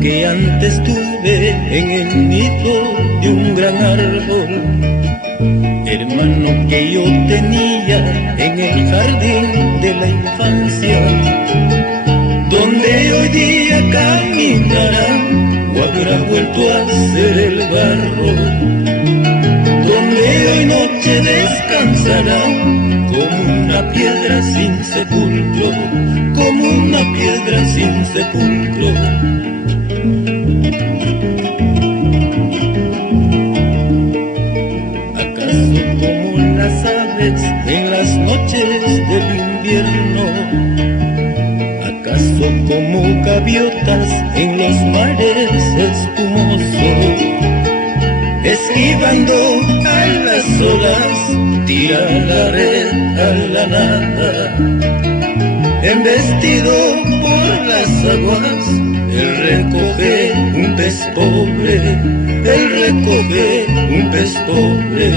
Que antes tuve en el nido de un gran árbol, hermano que yo tenía en el jardín de la infancia, donde hoy día caminará o habrá vuelto a ser el barro, donde hoy noche descansará como una piedra sin sepulcro, como una piedra sin sepulcro. ¿Acaso como las aves en las noches del invierno? ¿Acaso como gaviotas en los mares espumosos? Esquivando a las olas, tira la red a la nada. Embestido por las aguas, él recoge un pez pobre, él recoge un pez pobre.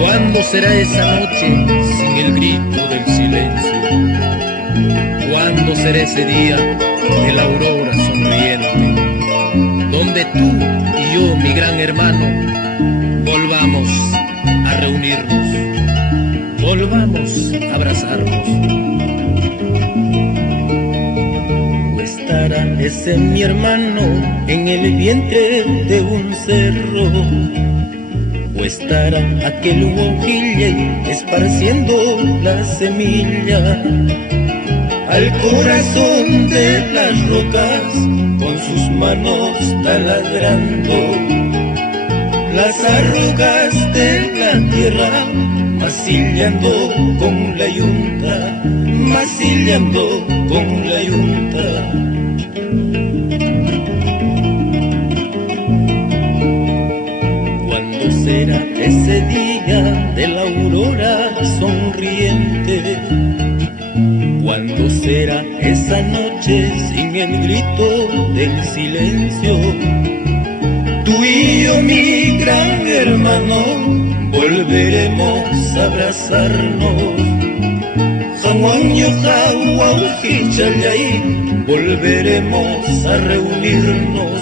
¿Cuándo será esa noche sin el grito del silencio? ¿Cuándo será ese día de la aurora sonriente, donde tú y yo, mi gran hermano, volvamos a reunirnos, volvamos a abrazarnos? ¿O estará ese mi hermano en el vientre de un cerro? ¿O estará aquel huanquille esparciendo la semilla al corazón de las rocas, con sus manos taladrando las arrugas de la tierra, masillando con la yunta, masillando con la yunta? ¿Cuándo será ese día de la aurora sonriente? ¿Cuándo será esa noche sin el grito del silencio? Tú y yo, mi gran hermano, volveremos a abrazarnos. Volveremos a reunirnos,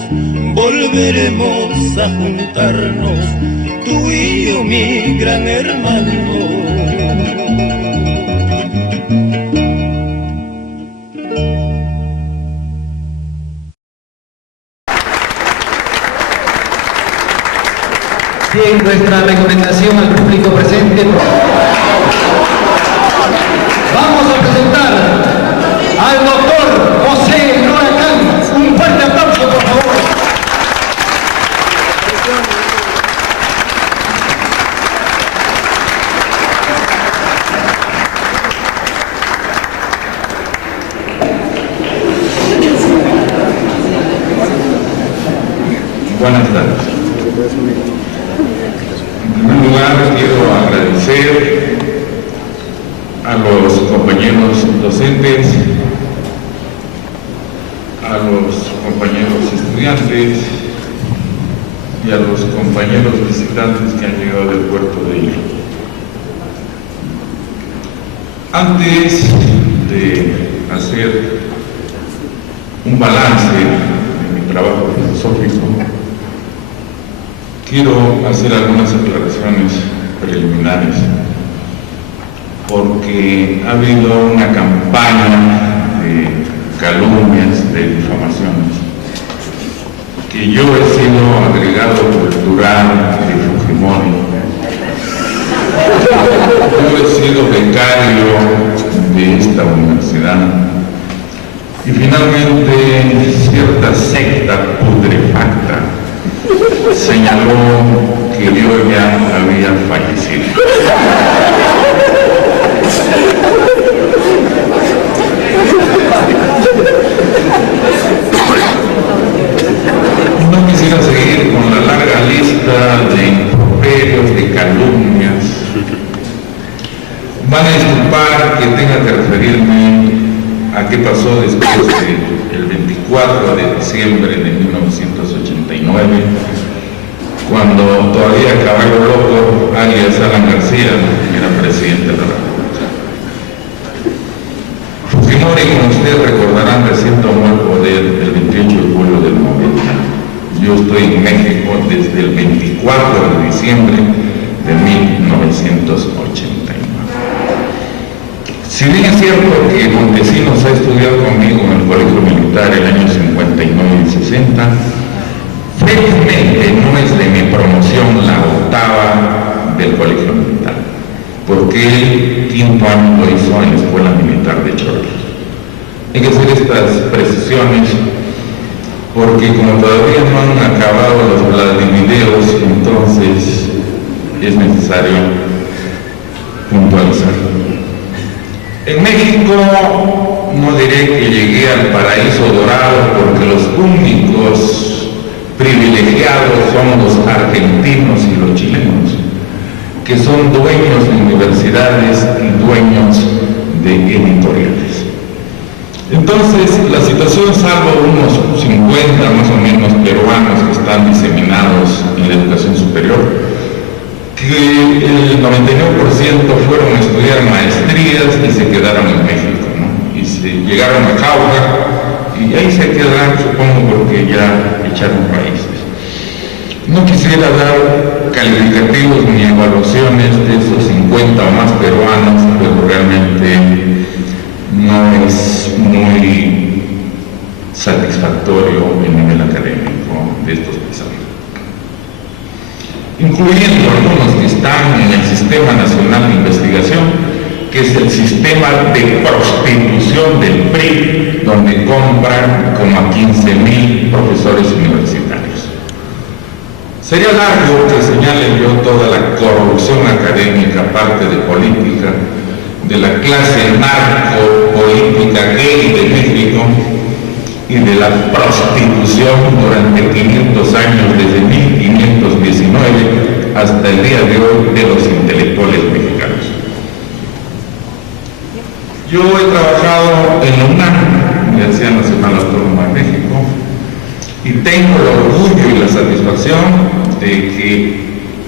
volveremos a juntarnos, tú y yo, mi gran hermano. Bien, nuestra recomendación al público presente. Vamos a presentar al doctor José Noracán. Un fuerte aplauso, por favor. Buenas tardes. En primer lugar, quiero agradecer a los compañeros docentes, a los compañeros estudiantes y a los compañeros visitantes que han llegado del puerto de Ica. Antes de hacer un balance de mi trabajo filosófico, quiero hacer algunas aclaraciones preliminares, porque ha habido una campaña de calumnias, de difamaciones, que yo he sido agregado cultural de Fujimori, yo he sido becario de esta universidad, y finalmente cierta secta putrefacta señaló que yo ya había fallecido. Van a disculpar que tenga que referirme a qué pasó después del 24 de diciembre de 1989, cuando todavía Caballo Loco, alias Alan García, era presidente de la República. Fujimori, como ustedes recordarán, recién tomó el poder el 28 de julio del 90. Yo estoy en México desde el 24 de diciembre de 1989. Si bien es cierto que Montesinos ha estudiado conmigo en el Colegio Militar el año 59 y 60, felizmente no es de mi promoción la octava del Colegio Militar, porque el quinto año lo hizo en la Escuela Militar de Chorrillos. Hay que hacer estas precisiones porque como todavía no han acabado los Vladimireos, entonces es necesario puntualizar. En México no diré que llegué al paraíso dorado porque los únicos privilegiados son los argentinos y los chilenos, que son dueños de universidades y dueños de editoriales. Entonces, la situación, salvo unos 50 más o menos peruanos que están diseminados en la educación superior, que el 99% fueron a estudiar maestrías y se quedaron en México, ¿no? Y se llegaron a Cauca y ahí se quedaron, supongo, porque ya echaron raíces. No quisiera dar calificativos ni evaluaciones de esos 50 o más peruanos, pero realmente no es muy satisfactorio el nivel académico de estos pensadores, incluyendo algunos que están en el Sistema Nacional de Investigación, que es el sistema de prostitución del PRI, donde compran como a 15,000 profesores universitarios. Sería largo que señale yo toda la corrupción académica, parte de política, de la clase narco-política gay de México y de la prostitución durante 500 años, desde 1519 hasta el día de hoy, de los intelectuales mexicanos. Yo he trabajado en la UNAM, Universidad Nacional Autónoma de México, y tengo el orgullo y la satisfacción de que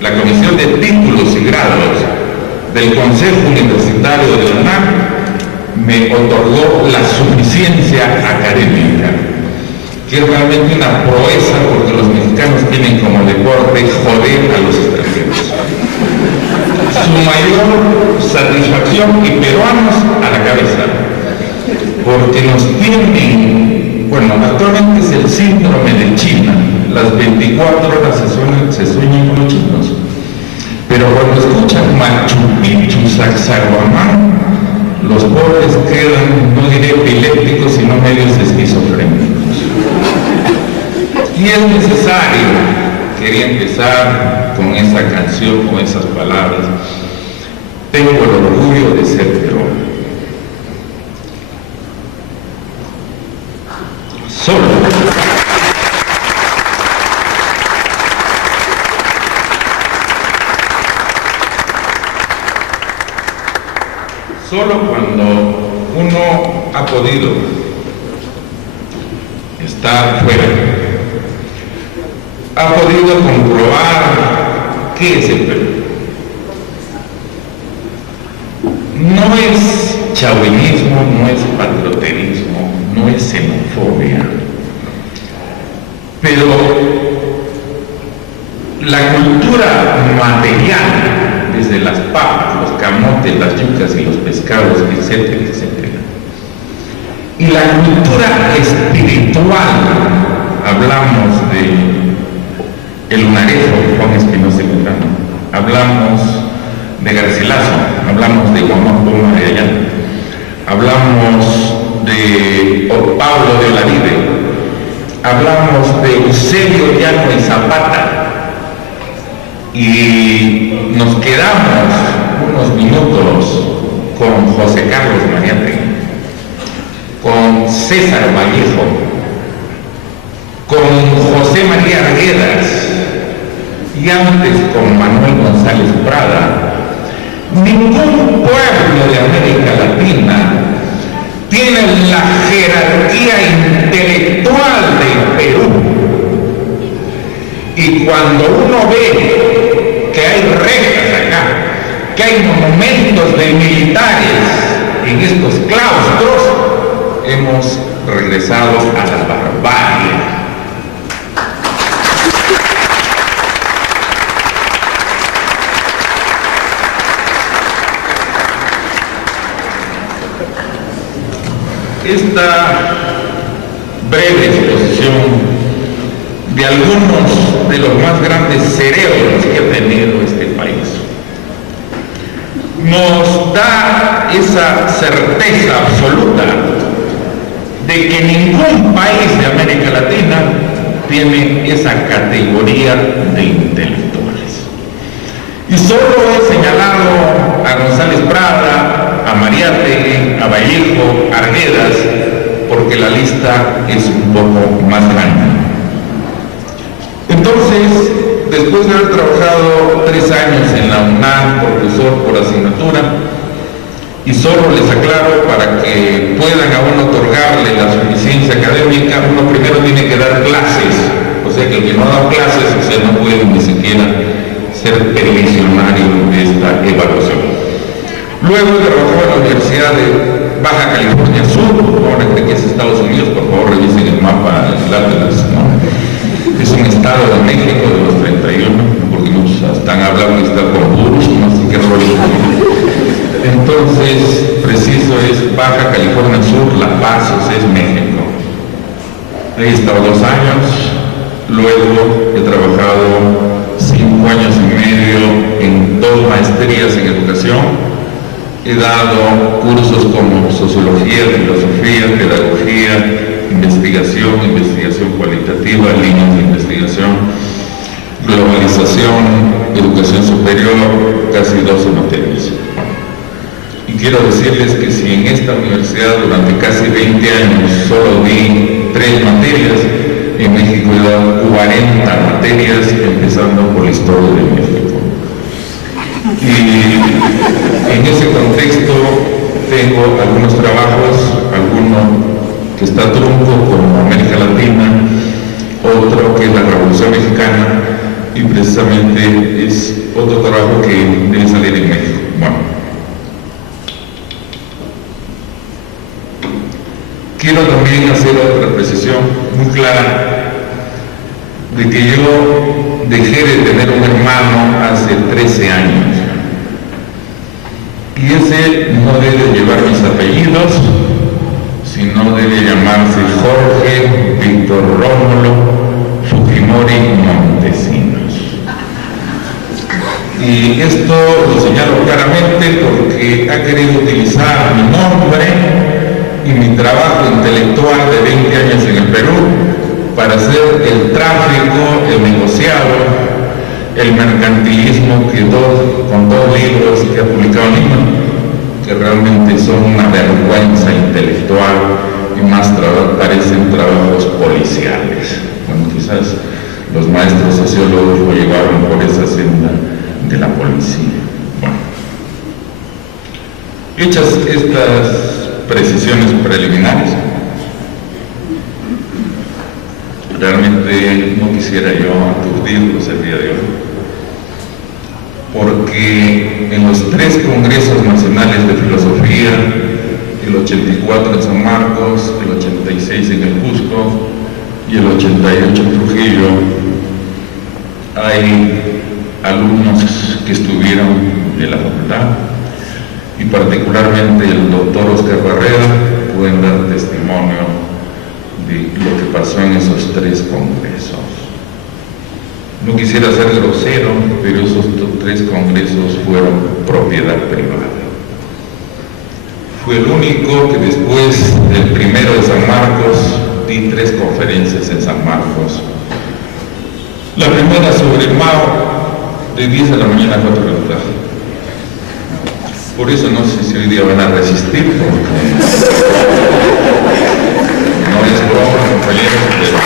la Comisión de Títulos y Grados del Consejo Universitario de la UNAM me otorgó la suficiencia académica, que es realmente una proeza porque los mexicanos tienen como deporte joder a los extranjeros. Su mayor satisfacción, y peruanos a la cabeza, porque nos tienen, bueno, actualmente es el síndrome de China, las 24 horas se sueñan con los chinos, pero cuando escuchan Machu Picchu, Sacsayhuamán, los pobres quedan, no diré epilépticos, sino medios esquizofrénicos. Y es necesario, quería empezar con esa canción, con esas palabras. Tengo el orgullo de ser peruano. Solo cuando uno ha podido estar fuera, ha podido comprobar qué es el Perú. No es chauvinismo, no es patrioterismo, no es xenofobia, pero la cultura material, desde las papas, los camotes, las yucas y los pescados, etcétera, etcétera. Y la cultura espiritual, hablamos de el lunarejo, Juan Espinosa Legrand, hablamos de Garcilaso, hablamos de Guamán Poma de Ayala, hablamos de Pablo de Olavide, hablamos de Eusebio Llano y Zapata, y nos quedamos unos minutos con José Carlos Mariátegui, con César Vallejo, con José María Arguedas y antes con Manuel González Prada. Ningún pueblo ve que hay rejas acá, que hay monumentos de militares en estos claustros, hemos regresado a la barbarie. Esta breve exposición de algunos de los más grandes cerebros que ha tenido este país nos da esa certeza absoluta de que ningún país de América Latina tiene esa categoría de intelectuales. Y solo he señalado a González Prada, a Mariátegui, a Vallejo, a Arguedas, porque la lista es un poco más grande. Entonces, después de haber trabajado 3 años en la UNAM, profesor por asignatura, y solo les aclaro, para que puedan a uno otorgarle la suficiencia académica, uno primero tiene que dar clases, o sea que el que no ha dado clases, o sea, no puede ni siquiera ser previsionario de esta evaluación. Luego he trabajado en la Universidad de Baja California Sur, ahora que es Estados Unidos, por favor revisen el mapa del Atlas, ¿no? Es un estado de México de los 31, porque nos están hablando que está con Burus, no sé qué rollo. Entonces, preciso es Baja California Sur, La Paz, o sea, es México. Ahí he estado 2 años, luego he trabajado 5 años y medio en 2 maestrías en educación. He dado cursos como sociología, filosofía, pedagogía, investigación cualitativa, líneas de investigación, globalización, educación superior, casi 12 materias. Y quiero decirles que si en esta universidad durante casi 20 años solo di 3 materias, en México he dado 40 materias, empezando por la historia de México. Y en ese contexto tengo algunos trabajos, alguno que está trunco como América Latina, otro que es la Revolución Mexicana, y precisamente es otro trabajo que debe salir en México. Bueno, quiero también hacer otra precisión muy clara de que yo dejé de tener un hermano hace 13 años. Y ese no debe llevar mis apellidos, sino debe llamarse Jorge Víctor Rómulo Fujimori Montesinos. Y esto lo señalo claramente porque ha querido utilizar mi nombre y mi trabajo intelectual de 20 años en el Perú para hacer el tráfico, el negociado, el mercantilismo con 2 libros que ha publicado en Lima, que realmente son una vergüenza intelectual y más parecen trabajos policiales. Bueno, quizás los maestros sociólogos lo llevaron por esa senda de la policía. Bueno, hechas estas precisiones preliminares, realmente no quisiera yo aturdirlos el día de hoy, porque en los 3 congresos nacionales de filosofía, el 84 en San Marcos, el 86 en el Cusco y el 88 en Trujillo, hay alumnos que estuvieron de la facultad, y particularmente el doctor Oscar Barrera pueden dar testimonio de lo que pasó en esos 3 congresos. No quisiera ser grosero, pero esos 3 congresos fueron propiedad privada. Fue el único que después del primero de San Marcos di 3 conferencias en San Marcos. La primera sobre Mao, de 10 de la mañana a 4 de la tarde. Por eso no sé si hoy día van a resistir, porque no es broma, compañeros, pero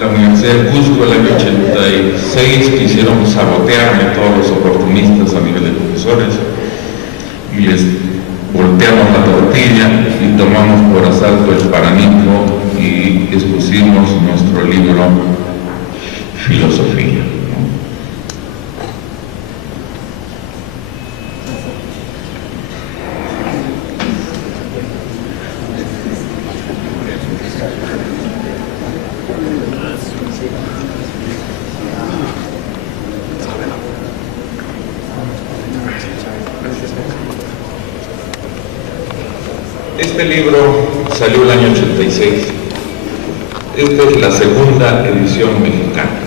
la Universidad del Cusco, el año 86, quisieron sabotearme todos los oportunistas a nivel de profesores, y les volteamos la tortilla y tomamos por asalto el paraninfo y expusimos nuestro libro Filosofía. Este libro salió el año 86. Esta es la segunda edición mexicana.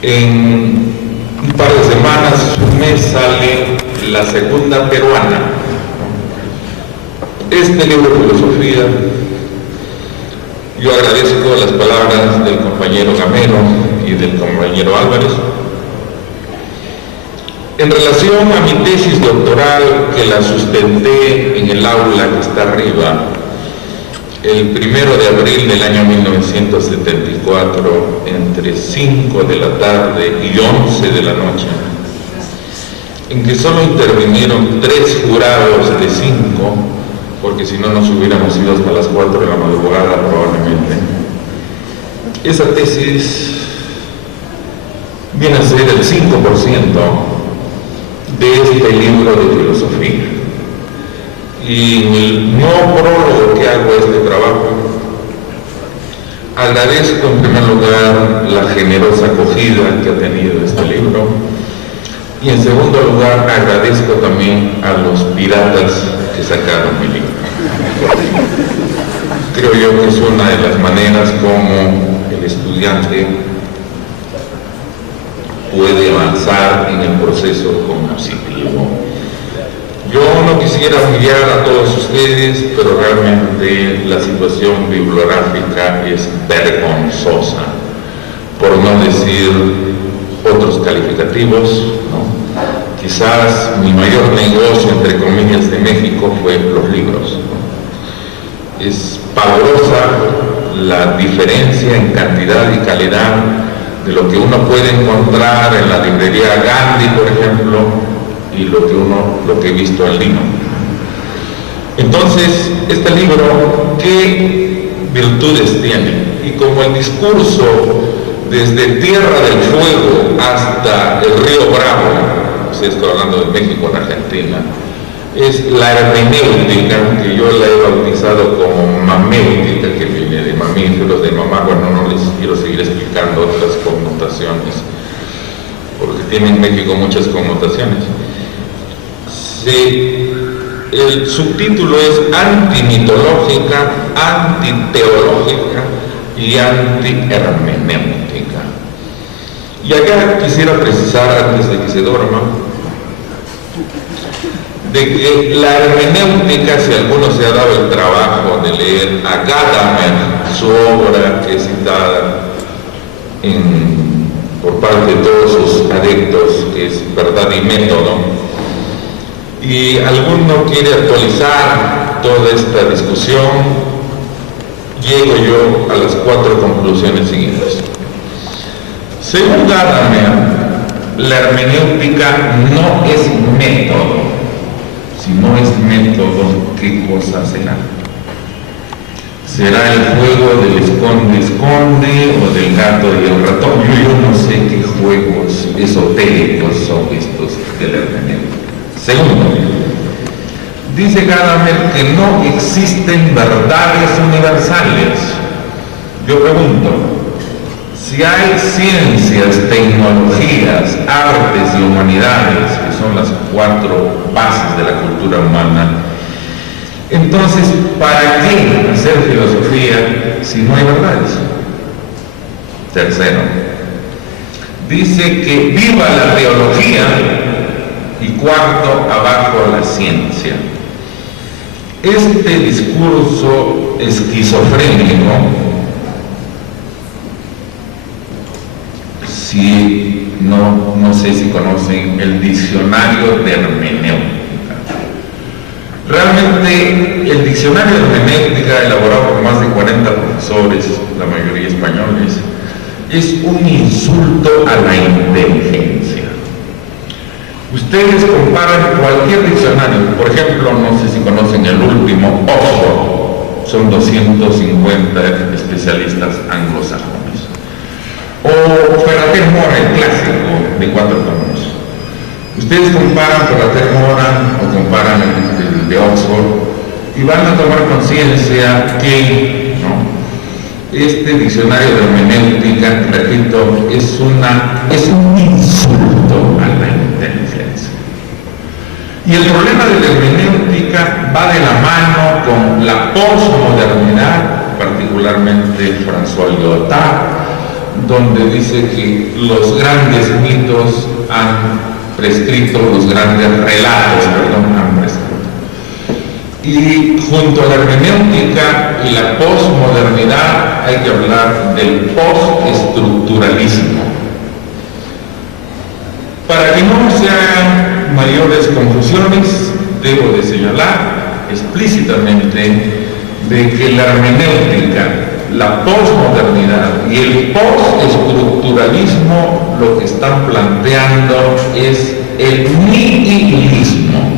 En un par de semanas, un mes, sale la segunda peruana. Este libro de filosofía, yo agradezco las palabras del compañero Gamero y del compañero Álvarez. En relación a mi tesis doctoral, que la sustenté en el aula que está arriba, el 1 de abril del año 1974, entre 5 de la tarde y 11 de la noche, en que solo intervinieron 3 jurados de 5, porque si no nos hubiéramos ido hasta las 4 de la madrugada probablemente. Esa tesis viene a ser el 5% de este libro de filosofía. Y en el nuevo prólogo que hago a este trabajo, agradezco en primer lugar la generosa acogida que ha tenido este libro, y en segundo lugar agradezco también a los piratas que sacaron mi libro. Creo yo que es una de las maneras como el estudiante puede avanzar en el proceso cognitivo. Yo no quisiera humillar a todos ustedes, pero realmente la situación bibliográfica es vergonzosa, por no decir otros calificativos, ¿no? Quizás mi mayor negocio, entre comillas, de México fue los libros, ¿no? Es pavorosa la diferencia en cantidad y calidad de lo que uno puede encontrar en la librería Gandhi, por ejemplo, y lo que he visto en Lima. Entonces, este libro, ¿qué virtudes tiene? Y como el discurso desde Tierra del Fuego hasta el Río Bravo, estoy hablando de México en Argentina, es la hermenéutica, que yo la he bautizado como maméutica, que viene de mamíferos, de mamá. Bueno, no les quiero seguir explicando otras connotaciones, porque tiene en México muchas connotaciones. El subtítulo es antimitológica, antiteológica y antihermenéutica. Y acá quisiera precisar, antes de que se duerma, de que la hermenéutica, si alguno se ha dado el trabajo de leer a Gadamer, su obra que es citada por parte de todos sus adeptos, que es Verdad y Método, y alguno quiere actualizar toda esta discusión, llego yo a las 4 conclusiones siguientes. Según Gadamer, la hermenéutica no es método. Si no es método, ¿qué cosa será? ¿Será el juego del esconde-esconde o del gato y el ratón? Yo no sé qué juegos esotéricos son estos de la hermenéutica. Segundo, dice Gadamer que no existen verdades universales. Yo pregunto, si hay ciencias, tecnologías, artes y humanidades, que son las 4 bases de la cultura humana, entonces, ¿para qué hacer filosofía si no hay verdades? Tercero, dice que viva la teología, y cuarto, abajo la ciencia. Este discurso esquizofrénico, si no sé si conocen el diccionario de hermenéutica. Realmente el diccionario de hermenéutica, elaborado por más de 40 profesores, la mayoría españoles, es un insulto a la inteligencia. Ustedes comparan cualquier diccionario, por ejemplo, no sé si conocen el último, Oxford, son 250 especialistas anglosajones. O Ferrater Mora, el clásico de 4 tomos. Ustedes comparan Ferrater Mora o comparan el de Oxford y van a tomar conciencia que, ¿no?, este diccionario de hermenéutica, repito, es un insulto a la inteligencia. Y el problema de la hermenéutica va de la mano con la posmodernidad, particularmente François Lyotard, donde dice que los grandes mitos han prescrito, los grandes relatos, han prescrito. Y junto a la hermenéutica y la posmodernidad hay que hablar del postestructuralismo. Para que no se hagan mayores confusiones, debo de señalar explícitamente de que la hermenéutica, la posmodernidad y el postestructuralismo lo que están planteando es el nihilismo.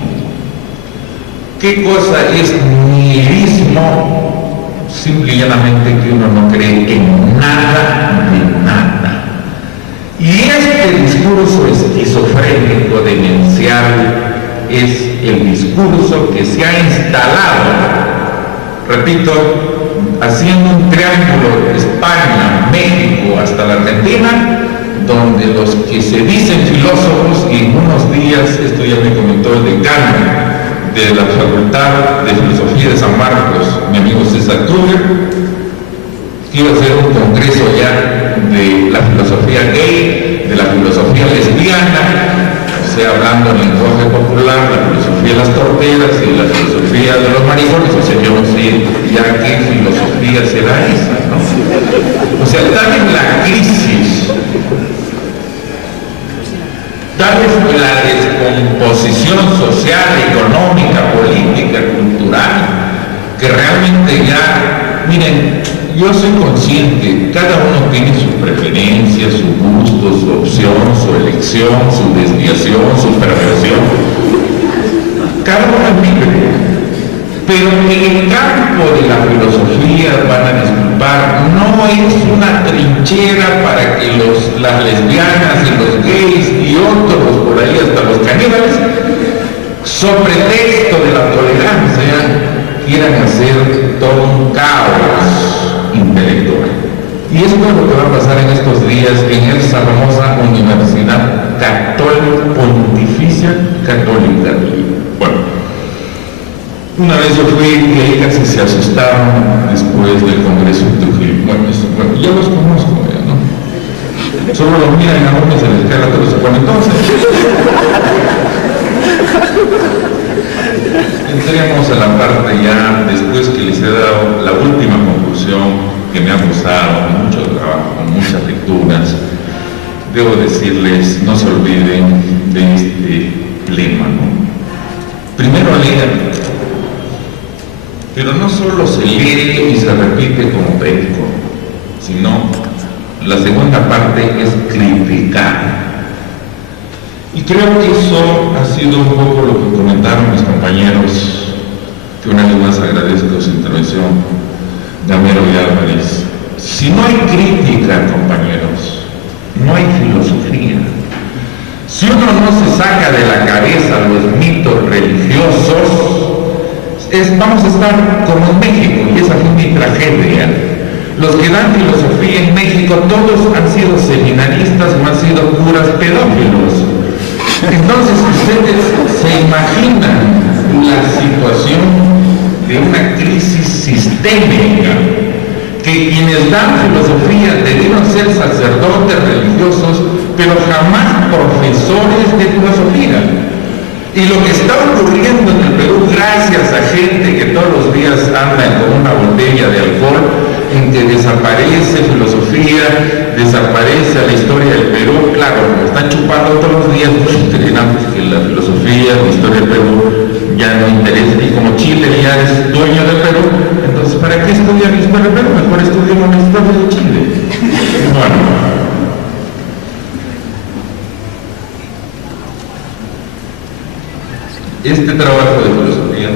¿Qué cosa es nihilismo? Simple y llanamente que uno no cree en nada de nada. Y este discurso esquizofrénico demencial es el discurso que se ha instalado, repito, haciendo un triángulo España, México hasta la Argentina, donde los que se dicen filósofos, y en unos días, esto ya me comentó el decano de la Facultad de Filosofía de San Marcos, mi amigo César Kruger, que iba a hacer un congreso ya de la filosofía gay, de la filosofía lesbiana, o sea, hablando en lenguaje popular, la filosofía de las torteras y la filosofía de los maricones. O sea, yo no sé ya qué filosofía será esa, ¿no? O sea, tal es la crisis, tal es la descomposición social, económica, política, cultural, que realmente ya, miren, yo soy consciente, cada uno tiene su preferencia, su gusto, su opción, su elección, su desviación, su perversión. Cada uno es libre. Pero en el campo de la filosofía, van a disculpar, no es una trinchera para que las lesbianas y los gays y otros por ahí, hasta los caníbales, sobre texto de la tolerancia, quieran hacer todo un caos intelectual. Y esto es lo que va a pasar en estos días en esa famosa Universidad Católica, Pontificia Católica. Bueno, una vez yo fui y ahí casi se asustaron después del Congreso de Trujillo. Bueno, ya los conozco, ¿no? Solo los miran a uno y se les cae la torre. Bueno, entonces entremos a la parte ya, después que les he dado la última conclusión que me ha gustado, con mucho trabajo, con muchas lecturas. Debo decirles, no se olviden de este lema, ¿no? Primero lean, pero no solo se lee y se repite como perico, sino la segunda parte es criticar. Y creo que eso ha sido un poco lo que comentaron mis compañeros, que una vez más agradezco su intervención, Gamero y Álvarez. Si no hay crítica, compañeros, no hay filosofía. Si uno no se saca de la cabeza los mitos religiosos, vamos a estar como en México, y esa fue mi tragedia. Los que dan filosofía en México, todos han sido seminaristas o han sido curas pedófilos. Entonces ustedes se imaginan la situación de una crisis sistémica, que quienes dan filosofía debieron ser sacerdotes religiosos, pero jamás profesores de filosofía. Y lo que está ocurriendo en el Perú, gracias a gente que todos los días anda con una botella de alcohol, en que desaparece filosofía, desaparece la historia del Perú, claro, lo están chupando todos los días, pues terminamos que la filosofía, la historia del Perú ya no interesa, y como Chile ya es dueño del Perú, entonces ¿para qué estudiar la historia del Perú? Mejor estudiamos la historia de Chile. Bueno, Este trabajo de filosofía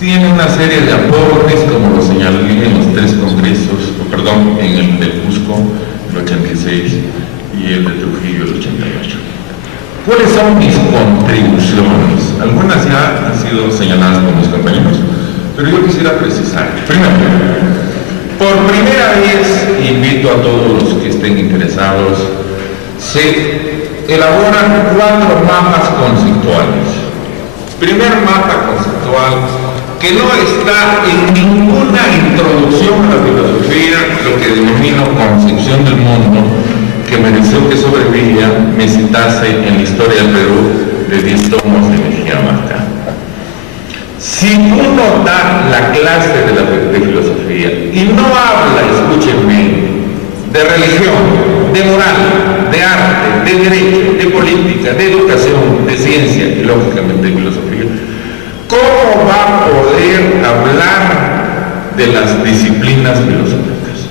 tiene una serie de aportes, como lo señalé en los 3 congresos, en el del Cusco, el 86, y el de Trujillo, el 88. ¿Cuáles son mis contribuciones? Algunas ya han sido señaladas por mis compañeros, pero yo quisiera precisar. Primero, por primera vez, invito a todos los que estén interesados, se elaboran 4 mapas conceptuales. Primer mapa conceptual, que no está en ninguna introducción a la filosofía, lo que denomino concepción del mundo, que mereció que Sobrevilla me citase en la historia del Perú de 10 tomos de Mejía Marca. Si uno da la clase de filosofía y no habla, escúchenme, de religión, de moral, de arte, de derecho, de política, de educación, de ciencia y lógicamente de filosofía, ¿cómo va a poder hablar de las disciplinas filosóficas?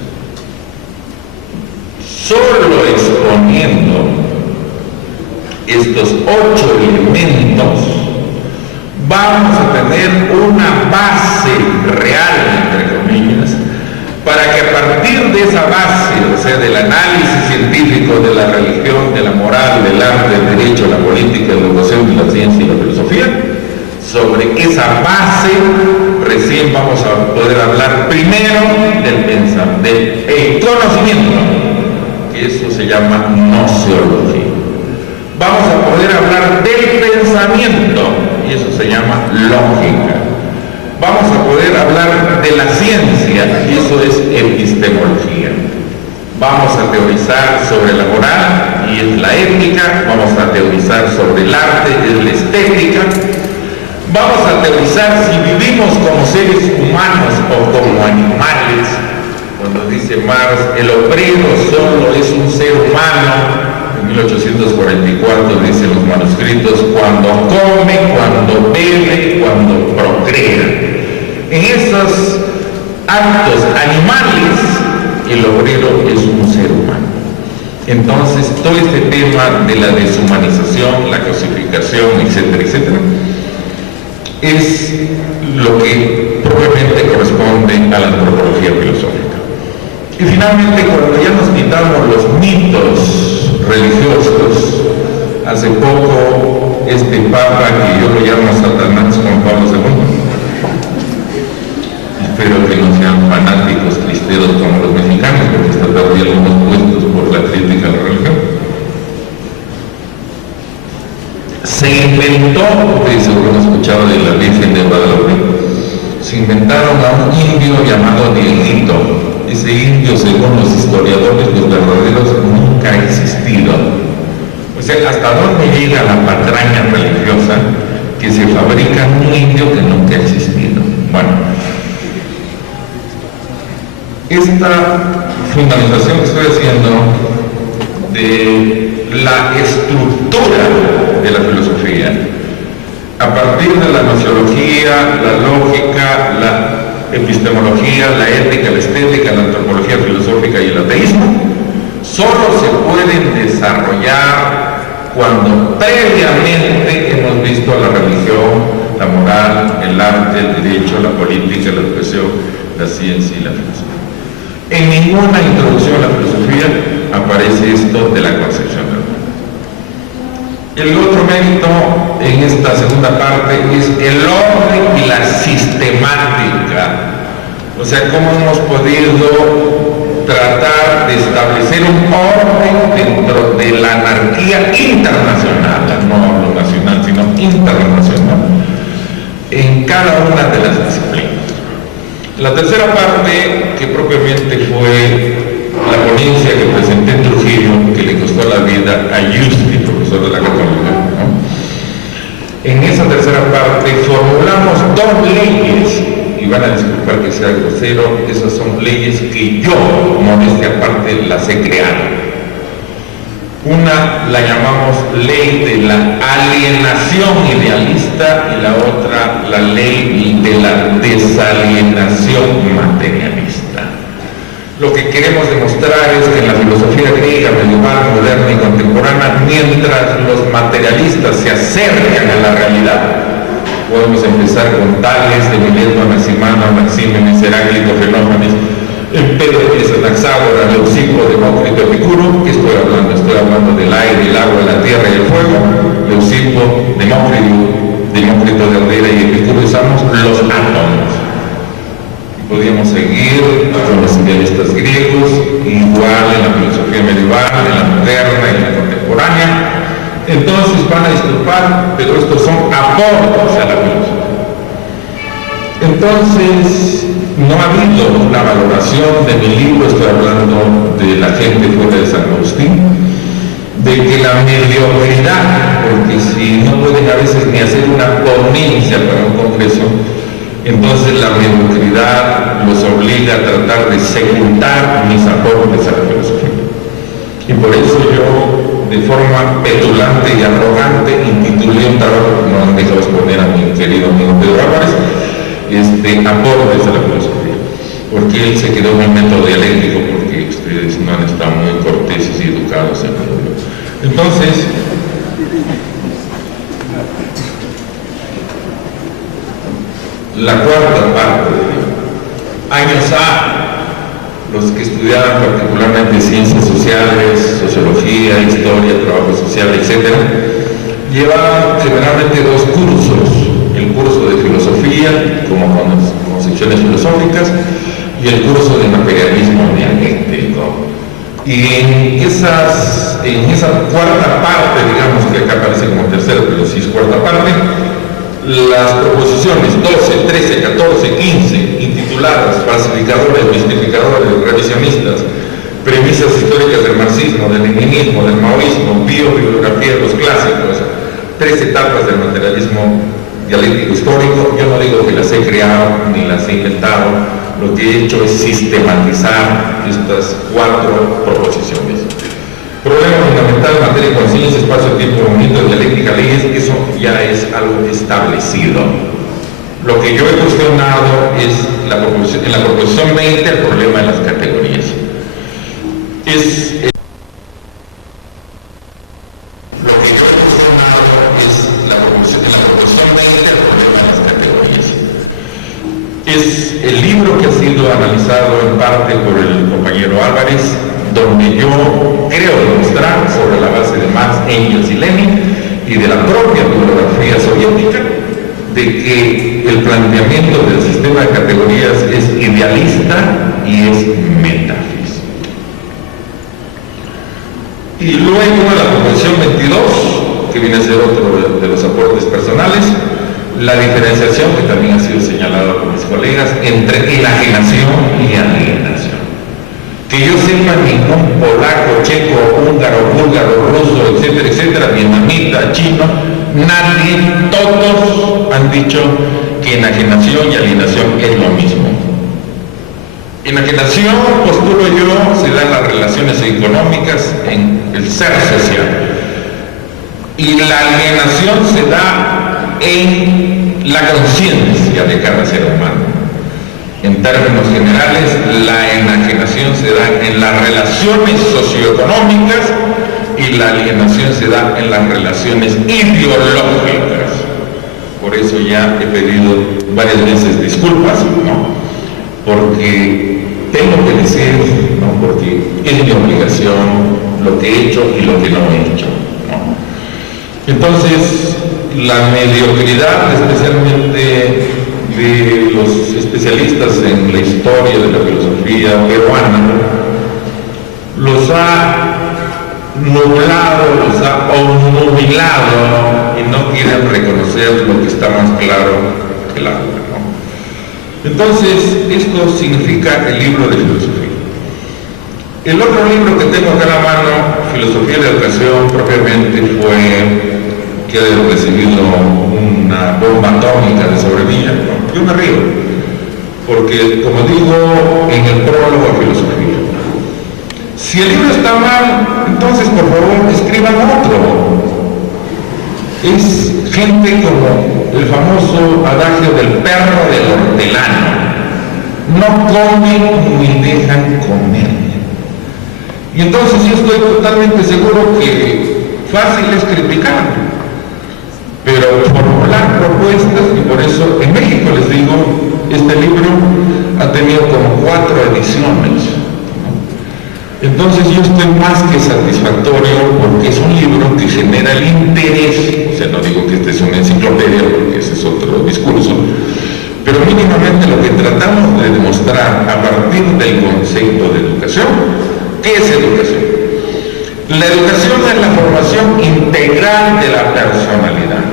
Solo exponiendo estos 8 elementos vamos a tener una base real, entre comillas, para que a partir de esa base, o sea, del análisis científico de la religión, de la moral, del arte, del derecho, la política, la educación, la ciencia y la filosofía, sobre esa base recién vamos a poder hablar primero del pensamiento, del conocimiento, que eso se llama gnoseología. Vamos a poder hablar del pensamiento, y eso se llama lógica. Vamos a poder hablar de la ciencia, y eso es epistemología. Vamos a teorizar sobre la moral, y es la ética. Vamos a teorizar sobre el arte, es la estética. Vamos a teorizar si vivimos como seres humanos o como animales. Cuando dice Marx, el obrero solo es un ser humano, en 1844 dicen los manuscritos, cuando come, cuando bebe, cuando procrea. En esos actos animales, el obrero es un ser humano. Entonces, todo este tema de la deshumanización, la cosificación, etcétera, etcétera, es lo que probablemente corresponde a la antropología filosófica. Y finalmente, cuando ya nos quitamos los mitos religiosos, hace poco este Papa, que yo lo llamo Satanás, Juan Pablo II, espero que no sean fanáticos cristeros como los mexicanos, porque está todavía algunos puestos por la crítica a la religión, se inventó, ustedes seguro han escuchado de la Virgen de Guadalupe, se inventaron a un indio llamado Dieguito. Ese indio, según los historiadores, los verdaderos, nunca ha existido. O sea, ¿hasta dónde llega la patraña religiosa que se fabrica un indio que nunca ha existido? Bueno, esta fundamentación que estoy haciendo de la estructura de la filosofía, a partir de la gnoseología, la lógica, la epistemología, la ética, la estética, la antropología filosófica y el ateísmo, solo se pueden desarrollar cuando previamente hemos visto la religión, la moral, el arte, el derecho, la política, la educación, la ciencia y la filosofía. En ninguna introducción a la filosofía aparece esto de la concepción del mundo. El otro mérito en esta segunda parte es el orden y la sistemática. O sea, cómo hemos podido tratar de establecer un orden dentro de la anarquía internacional, no hablo nacional, sino internacional, en cada una de las disciplinas. La tercera parte, que propiamente fue la ponencia que presenté en Trujillo, que le costó la vida a Yusti, profesor de la Católica, ¿no? En esa tercera parte formulamos 2 leyes, y van a disculpar que sea grosero, esas son leyes que yo, modestia aparte, las he creado. Una la llamamos ley de la alienación idealista y la otra la ley de la desalienación materialista. Lo que queremos demostrar es que en la filosofía griega, medieval, moderna y contemporánea, mientras los materialistas se acercan a la realidad, podemos empezar con Tales, de Mileto, Anaximano, Anaxímenes, Heráclito, Fenómenes, Empédocles, Anaxágora, Leucipo, Demócrito, Epicuro. ¿Qué estoy hablando? Estoy hablando del aire, el agua, la tierra y el fuego. Leucipo, Demócrito de Ardera y Epicuro usamos los átomos. Podríamos seguir con los idealistas griegos, igual en la filosofía medieval, en la moderna y en la contemporánea. Entonces van a disculpar, pero estos son aportes a la filosofía. Entonces, no ha habido una valoración de mi libro, estoy hablando de La gente fuera de San Agustín, de que la mediocridad, porque si no pueden a veces ni hacer una ponencia para un congreso, entonces la mediocridad los obliga a tratar de secundar mis aportes a la filosofía. Y por eso yo, de forma petulante y arrogante, intitulé un trabajo que no han dejado exponer a mi querido amigo Pedro Álvarez, aportes a la filosofía, porque él se quedó en el método dialéctico, porque ustedes no han estado muy corteses y educados en el libro. Entonces, la cuarta parte del libro. Años A, los que estudiaban particularmente ciencias sociales, sociología, historia, trabajo social, etc., llevaban generalmente dos cursos: el curso de filosofía, como con secciones filosóficas, y el curso de materialismo dialéctico. Y en esa cuarta parte, digamos que acá aparece como tercera, pero sí es cuarta parte, las proposiciones 12, 13, 14, 15, intituladas Falsificadores, Mistificadores, Revisionistas, Premisas históricas del marxismo, del leninismo, del maoísmo, Biobibliografía de los clásicos, 3 etapas del materialismo dialéctico histórico. Yo no digo que las he creado ni las he inventado, lo que he hecho es sistematizar estas 4 proposiciones. Problema fundamental en materia de conciencia, espacio, tiempo, movimiento, dialéctica, leyes, eso ya es algo establecido. Lo que yo he cuestionado es en la proposición 20 el problema de las categorías. Lo que yo he cuestionado es en la proposición 20 el problema de las categorías. Es el libro que ha sido analizado en parte por el compañero Álvarez, donde yo creo demostrar, sobre la base de Marx, Engels y Lenin y de la propia bibliografía soviética, de que el planteamiento del sistema de categorías es idealista y es metafísico. Y luego la proposición 22, que viene a ser otro de los aportes personales, la diferenciación, que también ha sido señalada por mis colegas, entre enajenación y alienación. Que yo sepa, ningún polaco, checo, húngaro, búlgaro, ruso, etcétera, etcétera, vietnamita, chino, nadie, todos han dicho que enajenación y alienación es lo mismo. Enajenación, postulo yo, se da en las relaciones económicas, en el ser social. Y la alienación se da en la conciencia de cada ser humano. En términos generales, la enajenación se da en las relaciones socioeconómicas y la alienación se da en las relaciones ideológicas. Por eso ya he pedido varias veces disculpas, ¿no? Porque tengo que decir, ¿no? Porque es mi obligación lo que he hecho y lo que no he hecho, ¿no? Entonces, la mediocridad, especialmente de los especialistas en la historia de la filosofía peruana, los ha nublado, los ha obnubilado y no quieren reconocer lo que está más claro que el agua, ¿no? Entonces, esto significa el libro de filosofía. El otro libro que tengo acá a la mano, Filosofía de la Educación, propiamente fue que ha recibido una bomba atómica de sobrevilla, ¿no? Yo me río, porque como digo en el prólogo a filosofía, si el libro está mal, entonces por favor escriban otro. Es gente como el famoso adagio del perro del hortelano. no comen ni dejan comer. Y entonces yo estoy totalmente seguro que fácil es criticar, pero formular propuestas, y por eso en México les digo, este libro ha tenido como 4 ediciones. Entonces yo estoy más que satisfactorio porque es un libro que genera el interés, o sea, no digo que este es una enciclopedia porque ese es otro discurso, pero mínimamente lo que tratamos de demostrar a partir del concepto de educación. ¿Qué es educación? La educación es la formación integral de la personalidad.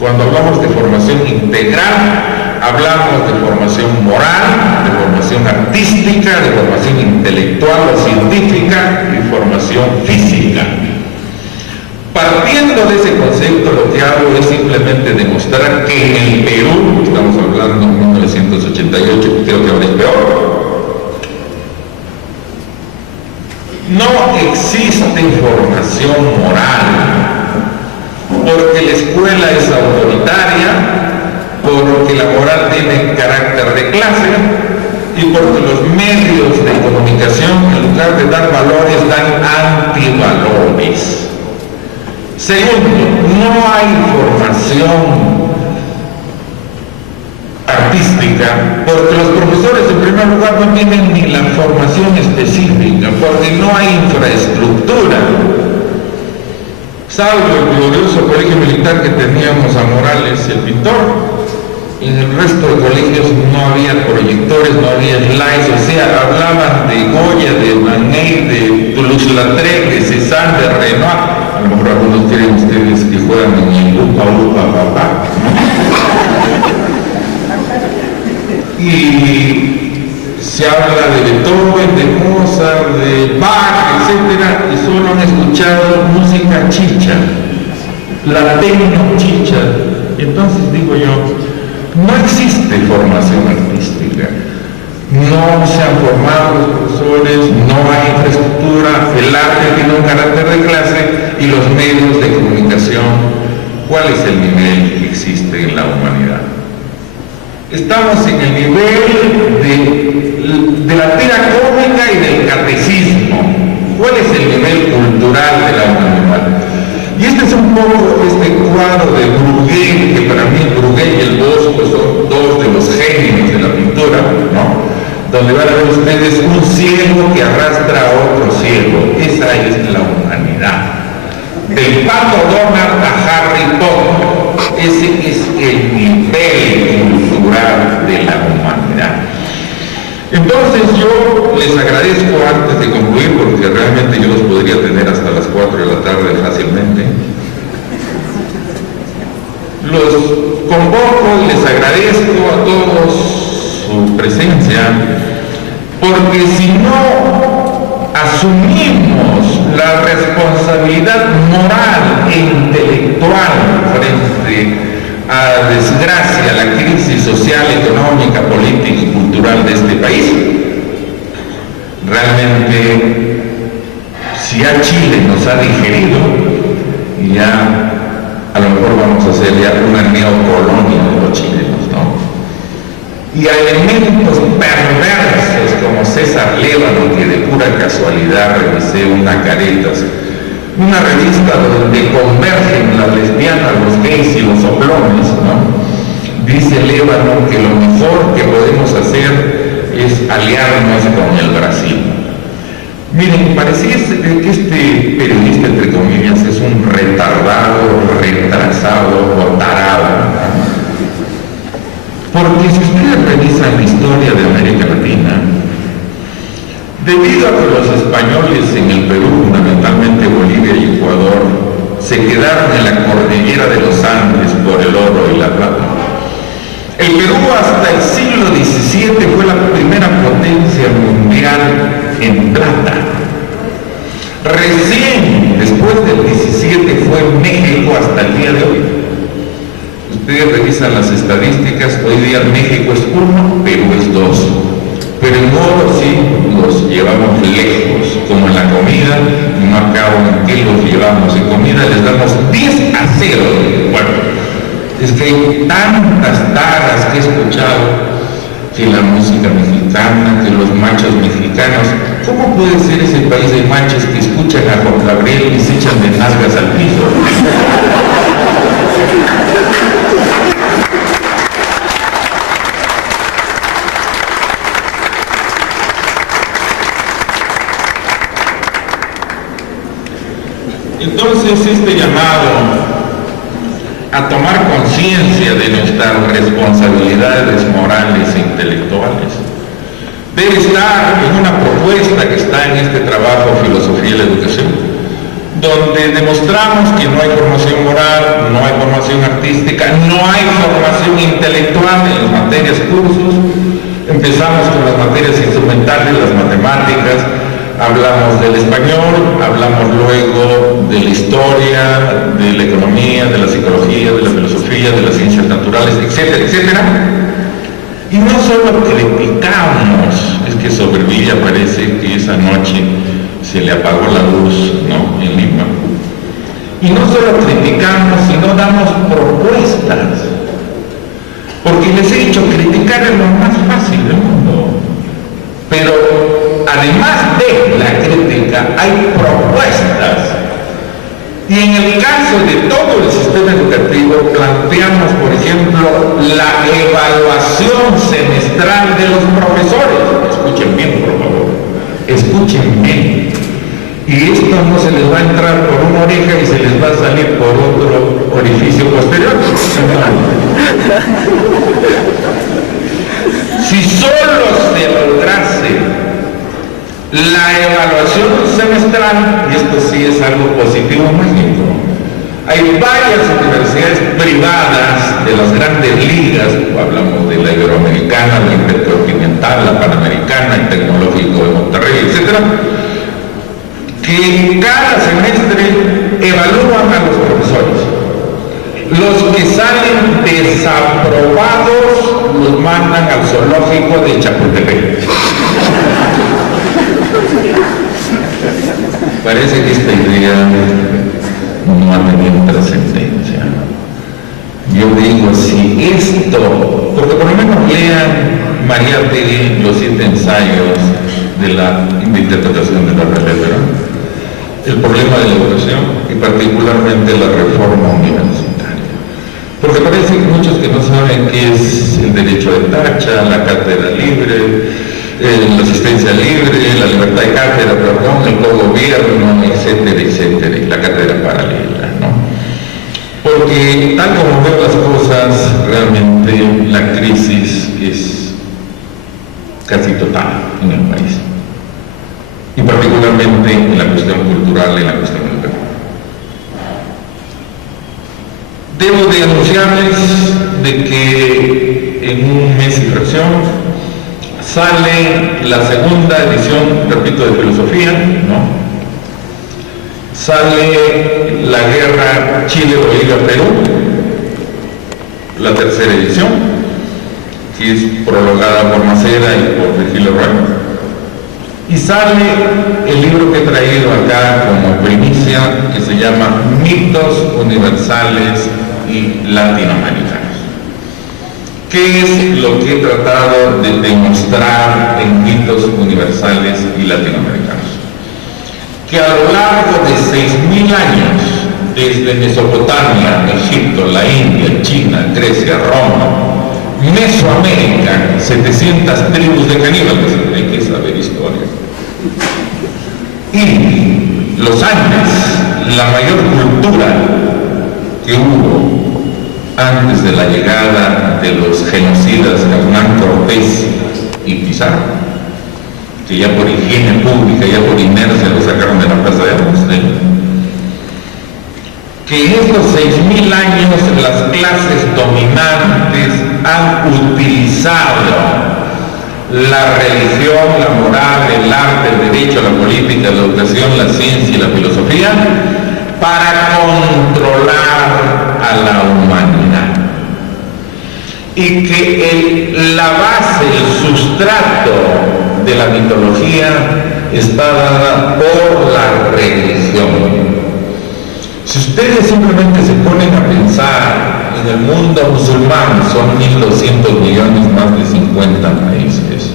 Cuando hablamos de formación integral, hablamos de formación moral, de formación artística, de formación intelectual o científica y formación física. Partiendo de ese concepto, lo que hago es simplemente demostrar que en el Perú, estamos hablando en 1988, creo que ahora es peor, no existe formación moral, porque la escuela es autoritaria, porque la moral tiene carácter de clase y porque los medios de comunicación, en lugar de dar valores, dan antivalores. Segundo, no hay formación artística porque los profesores en primer lugar no tienen ni la formación específica, porque no hay infraestructura. Salvo el glorioso colegio militar que teníamos a Morales, el pintor, en el resto de colegios no había proyectores, no había slides, o sea, hablaban de Goya, de Manet, de Toulouse-Lautrec, de Cézanne, de Renoir. A lo mejor algunos quieren ustedes que juegan en el upa, papá. Y se habla de Beethoven, de Mozart, de Bach, etcétera, y solo han escuchado música chicha, la tecno-chicha. Entonces digo yo, no existe formación artística, no se han formado los profesores, no hay infraestructura, el arte tiene un carácter de clase y los medios de comunicación, ¿cuál es el nivel que existe en la humanidad? Estamos en el nivel de la tira cómica y del catecismo. ¿Cuál es el nivel cultural de la humanidad? Y este es un poco este cuadro de Bruegel, que para mí Bruegel y el Bosco son dos de los genios de la pintura, ¿no? Donde van a ver ustedes un ciego que arrastra a otro ciego. Esa es la humanidad. Del Pato Donald a Harry Potter. Ese es el nivel cultural de la humanidad. Entonces yo les agradezco antes de concluir, porque realmente yo los podría tener hasta las 4 de la tarde fácilmente. Los convoco y les agradezco a todos su presencia, porque si no asumimos la responsabilidad moral e intelectual frente a la desgracia, a la crisis social, económica, política y cultural de este país, realmente si a Chile nos ha digerido, y ya a lo mejor vamos a hacer ya una neocolonia de los chilenos, ¿no? Y a elementos perversos como César Lévano, que de pura casualidad revisé una Caretas, una revista donde convergen las lesbianas, los gays y los soplones, ¿no? Dice Lévano que lo mejor que podemos hacer es aliarnos con el Brasil. Miren, pareciese que este periodista, entre comillas, es un retardado, retrasado o tarado. Porque si ustedes revisan la historia de América Latina, debido a que los españoles en el Perú, fundamentalmente Bolivia y Ecuador, se quedaron en la cordillera de los Andes por el oro y la plata, el Perú hasta el siglo XVII fue la primera potencia mundial en plata. Recién después del XVII fue México hasta el día de hoy. Ustedes revisan las estadísticas, hoy día México es 1, Perú es 2. Pero en oro sí los llevamos lejos, como en la comida, no acabo en qué los llevamos. En comida les damos 10-0. Bueno, es que hay tantas taras que he escuchado. que la música mexicana, que los machos mexicanos. ¿Cómo puede ser ese país de machos que escuchan a Juan Gabriel y se echan de nalgas al piso? Entonces, este llamado a tomar conciencia de nuestras responsabilidades morales e intelectuales debe estar en una propuesta que está en este trabajo Filosofía y la Educación, donde demostramos que no hay formación moral, no hay formación artística, no hay formación intelectual en las materias cursos. Empezamos con las materias instrumentales, las matemáticas, hablamos del español, hablamos luego de la historia, de la economía, de la psicología, de la filosofía, de las ciencias naturales, etcétera, etcétera. Y no solo criticamos, es que sobre Villa parece que esa noche se le apagó la luz, ¿no?, en Lima. Y no solo criticamos, sino damos propuestas. Porque les he dicho, criticar es lo más fácil del mundo. Pero además de la crítica, hay propuestas. Y en el caso de todo el sistema educativo, planteamos, por ejemplo, la evaluación semestral de los profesores. Escuchen bien, por favor. Escuchen bien. Y esto no se les va a entrar por una oreja y se les va a salir por otro orificio posterior. Si solo se lograse la evaluación semestral, y esto sí es algo positivo en México, hay varias universidades privadas de las grandes ligas, hablamos de la Iberoamericana, la Intercontinental, la Panamericana, el Tecnológico de Monterrey, etcétera, que cada semestre evalúan a los profesores. Los que salen desaprobados los mandan al zoológico de Chapultepec. Parece que esta idea no ha tenido trascendencia. Yo digo, si esto, porque por lo menos lean Mariátegui, los 7 ensayos de la interpretación de la realidad, el problema de la educación y particularmente la reforma universitaria. Porque parece que muchos que no saben qué es el derecho de tacha, la cátedra libre, la asistencia libre, la libertad de cátedra, perdón, el cogobierno, etcétera, etcétera, y la cátedra paralela, ¿no? Porque tal como veo las cosas, realmente la crisis es casi total en el país. Y particularmente en la cuestión cultural y en la cuestión educativa. Debo de anunciarles de que en un mes y fracción sale la segunda edición, repito, de filosofía, ¿no? Sale la guerra Chile-Bolivia-Perú, la tercera edición, que es prologada por Macera y por Virgilio Rueda. Y sale el libro que he traído acá como primicia, que se llama Mitos Universales y Latinoamericanos. ¿Qué es lo que he tratado de demostrar en Mitos Universales y Latinoamericanos? Que a lo largo de 6.000 años, desde Mesopotamia, Egipto, la India, China, Grecia, Roma, Mesoamérica, 700 tribus de caníbales, hay que saber historia. Y los Andes, la mayor cultura que hubo antes de la llegada de los genocidas Hernán Cortés y Pizarro, que ya por higiene pública, ya por inercia lo sacaron de la Plaza de Armas, que en estos 6.000 años las clases dominantes han utilizado la religión, la moral, el arte, el derecho, la política, la educación, la ciencia y la filosofía para controlar a la humanidad. Y que la base, el sustrato de la mitología está dada por la religión. Si ustedes simplemente se ponen a pensar en el mundo musulmán son 1.200 millones, más de 50 países.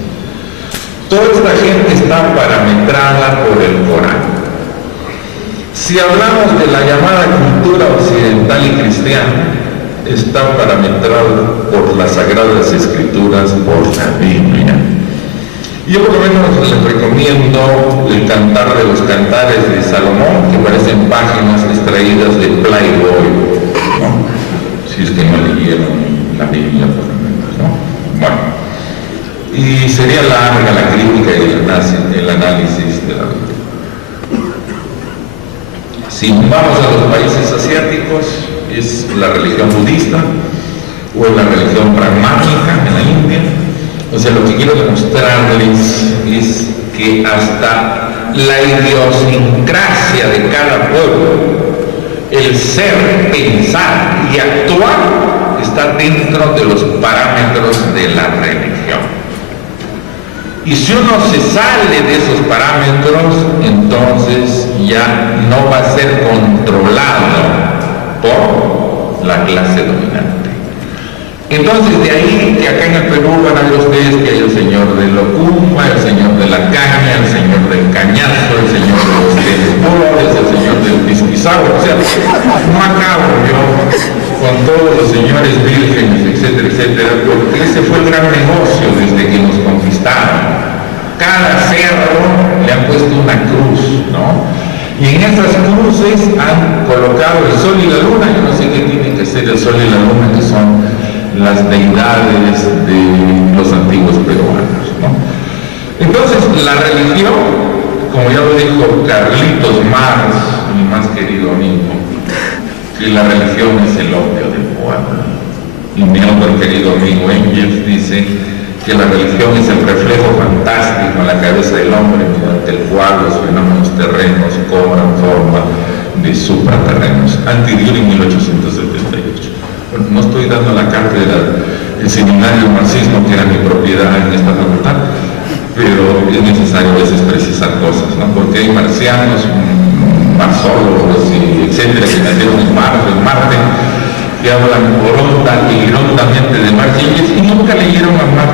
Toda esta gente está parametrada por el Corán. Si hablamos de la llamada cultura occidental y cristiana, está parametrado por las Sagradas Escrituras, por la Biblia. Yo por lo menos les recomiendo el Cantar de los Cantares de Salomón, que parecen páginas extraídas de Playboy, ¿no? Si es que no leyeron la Biblia, por lo menos, ¿no? Bueno, y sería larga la crítica y el análisis de la Biblia. Si vamos a los países asiáticos, es la religión budista o es la religión pragmática en la India. O sea, lo que quiero demostrarles es que hasta la idiosincrasia de cada pueblo, el ser, pensar y actuar está dentro de los parámetros de la religión. Y si uno se sale de esos parámetros, entonces ya no va a ser controlado por la clase dominante. Entonces de ahí que acá en el Perú van a ver ustedes que hay el señor de Locumba, el señor de la caña, el señor del cañazo, el señor de los telesbores, el señor del pisquizagua. O sea, no acabo yo con todos los señores vírgenes, etcétera, etcétera, porque ese fue el gran negocio desde que nos conquistaron. Cada cerro le han puesto una cruz, ¿no? Y en esas cruces han colocado el sol y la luna. Yo no sé qué tienen que ser el sol y la luna, que son las deidades de los antiguos peruanos, ¿no? Entonces, la religión, como ya lo dijo Carlitos Marx, mi más querido amigo, que la religión es el opio del pueblo. Y mi otro querido amigo Engels dice que la religión es el reflejo fantástico en la cabeza del hombre, mediante el cual los fenómenos terrenos cobran forma de supraterrenos. Antidiuri, 1878. Bueno, no estoy dando la cátedra del seminario marxismo, que era mi propiedad en esta facultad, pero es necesario a veces precisar cosas, ¿no? Porque hay marcianos, marsólogos y etcétera, que nacieron en Marte, que hablan oronda y irondamente de Marx y nunca leyeron a Marx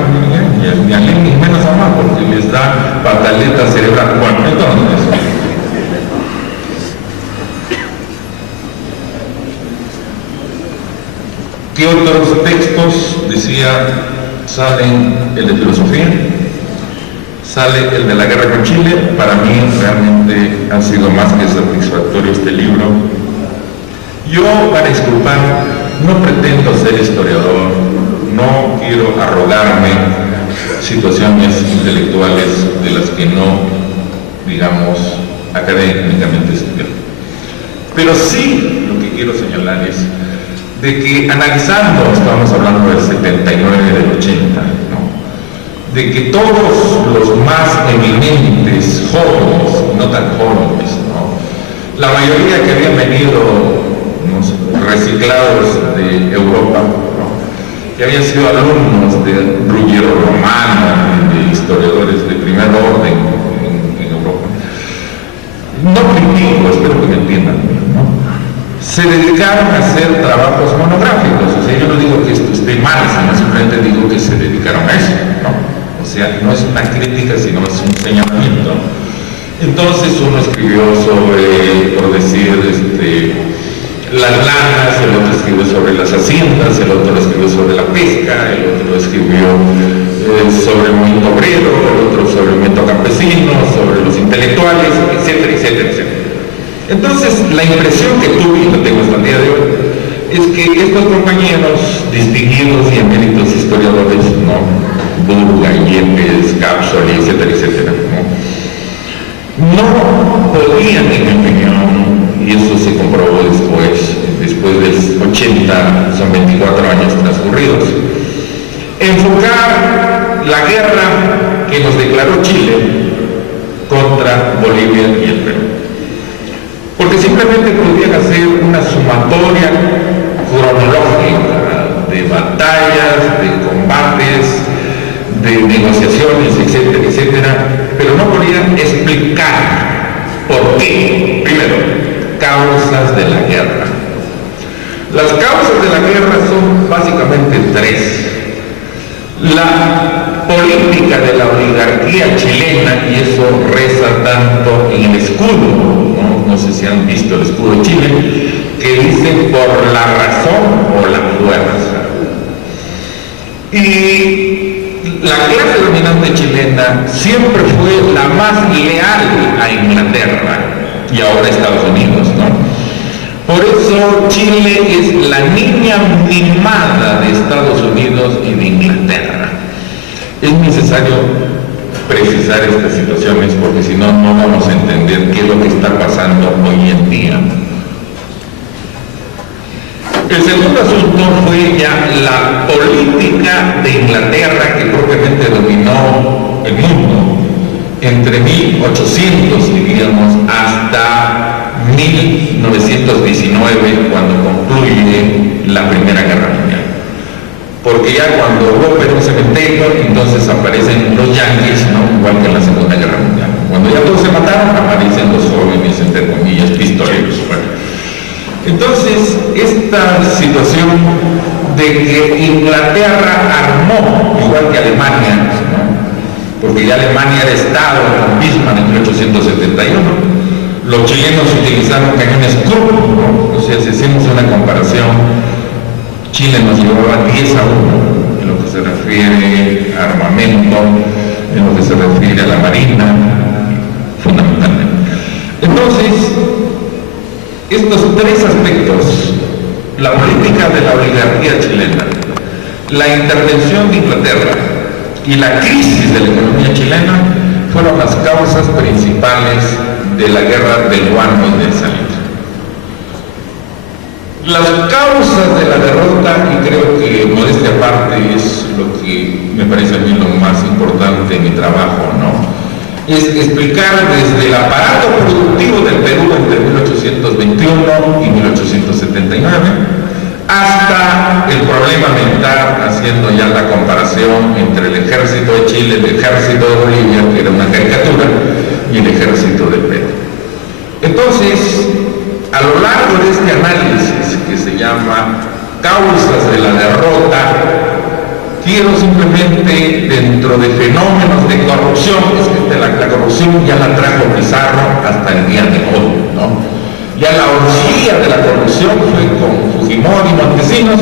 ni a Lenin, ni menos a Marx, porque les da pataleta cerebral. Bueno, entonces, ¿qué otros textos, decía, salen? El de filosofía, sale el de la guerra con Chile. Para mí realmente ha sido más que satisfactorio este libro. Yo, para disculpar, no pretendo ser historiador, no quiero arrogarme situaciones intelectuales de las que no, digamos, académicamente estudiar. Pero sí lo que quiero señalar es de que analizando, estamos hablando del 79, del 80, ¿no? De que todos los más eminentes jóvenes, no tan jóvenes, ¿no? La mayoría que habían venido reciclados de Europa, ¿no? Que habían sido alumnos de Ruggiero Romano, de historiadores de primer orden en Europa. No critico, espero que me entiendan, ¿no? Se dedicaron a hacer trabajos monográficos. O sea, yo no digo que esto esté mal, sino simplemente digo que se dedicaron a eso, ¿no? O sea, no es una crítica, sino es un señalamiento. Entonces uno escribió sobre, por decir, las lanas, el otro escribió sobre las haciendas, el otro escribió sobre la pesca, el otro escribió sobre el movimiento obrero, el otro sobre el movimiento campesino, sobre los intelectuales, etcétera, etcétera, etcétera. Entonces, la impresión que tuve, y lo tengo hasta el día de hoy, es que estos compañeros distinguidos y eméritos historiadores, ¿no? Burga, Yepes, Capsoli, etcétera, etcétera, no podían, en mi opinión, y eso se comprobó después del 80, son 24 años transcurridos, enfocar la guerra que nos declaró Chile contra Bolivia y el Perú. Porque simplemente podían hacer una sumatoria cronológica de batallas, de combates, de negociaciones, etcétera, etcétera, pero no podían explicar por qué. Primero, causas de la guerra. Las causas de la guerra son básicamente tres. La política de la oligarquía chilena, y eso reza tanto en el escudo, no sé si han visto el escudo de Chile, que dice por la razón o la fuerza. Y la clase dominante chilena siempre fue la más leal a Inglaterra y ahora a Estados Unidos, ¿no? Por eso Chile es la niña mimada de Estados Unidos y de Inglaterra. Es necesario precisar estas situaciones porque si no, no vamos a entender qué es lo que está pasando hoy en día. El segundo asunto fue ya la política de Inglaterra que propiamente dominó el mundo entre 1800, diríamos, hasta 1919, cuando concluye la Primera Guerra Mundial. Porque ya cuando Europa era un cementerio, entonces aparecen los yanquis, ¿no? Igual que en la Segunda Guerra Mundial. Cuando ya todos se mataron, aparecen los jóvenes, entre comillas, pistoleros. Bueno. Entonces, esta situación de que Inglaterra armó, igual que Alemania, ¿no? Porque ya Alemania era Estado con Bismarck en 1871, los chilenos utilizaron cañones Krupp, ¿no? O sea, si hacemos una comparación, Chile nos llevaba 10-1 en lo que se refiere a armamento, en lo que se refiere a la marina, fundamentalmente. Entonces, estos tres aspectos, la política de la oligarquía chilena, la intervención de Inglaterra y la crisis de la economía chilena fueron las causas principales de la guerra del Guano y del Salitre. Las causas de la derrota, y creo que modestia aparte es lo que me parece a mí lo más importante en mi trabajo, ¿no? Es explicar desde el aparato productivo del Perú entre 1821 y 1879 hasta el problema militar, haciendo ya la comparación entre el ejército de Chile, el ejército de Bolivia, que era una caricatura, y el ejército de Perú. Entonces, a lo largo de este análisis que se llama causas de la derrota, quiero simplemente, dentro de fenómenos de corrupción, es que la corrupción ya la trajo Pizarro hasta el día de hoy, ¿no? Ya la orgía de la corrupción fue con Fujimori y Montesinos,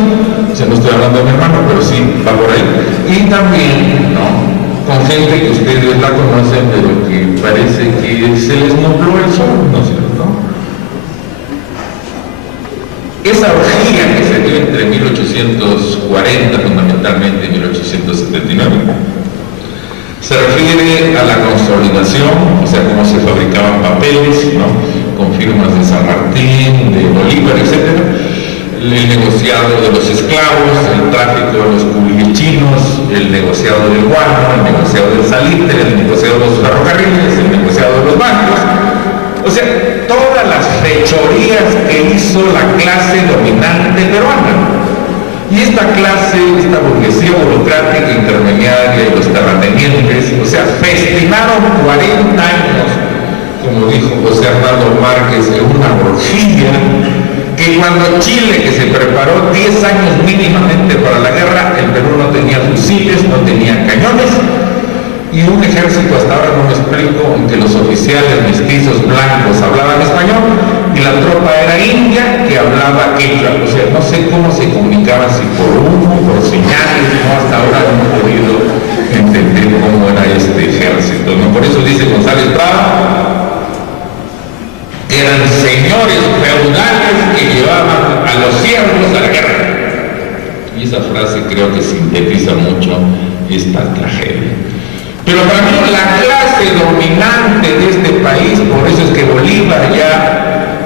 ya no estoy hablando de mi hermano, pero sí va por ahí, y también, ¿no?, con gente que ustedes la conocen, pero que parece que se les nubló el sol, ¿no es cierto? Esa orgía que se dio entre 1840, fundamentalmente, y 1879, se refiere a la consolidación, o sea, cómo se fabricaban papeles, ¿no?, con firmas de San Martín, de Bolívar, etc., el negociado de los esclavos, el tráfico de los culichinos, el negociado del guano, el negociado del salitre, el negociado de los ferrocarriles, el negociado de los bancos, o sea, todas las fechorías que hizo la clase dominante peruana. Y esta clase, esta burguesía burocrática intermediaria y los terratenientes, o sea, festinaron 40 años, como dijo José Arnaldo Márquez, en una orgía, que cuando Chile, que se preparó 10 años mínimamente para la guerra, el Perú no tenía fusiles, no tenía cañones, y un ejército, hasta ahora no me explico, en que los oficiales mestizos blancos hablaban español y la tropa era india que hablaba quechua. O sea, no sé cómo se comunicaban, si por humo, por señales, no, hasta ahora no he podido entender cómo era este ejército, ¿no? Por eso dice González Prado, eran señores feudales que llevaban a los siervos a la guerra. Y esa frase creo que sintetiza mucho esta tragedia. Pero para mí la clase dominante de este país, por eso es que Bolívar ya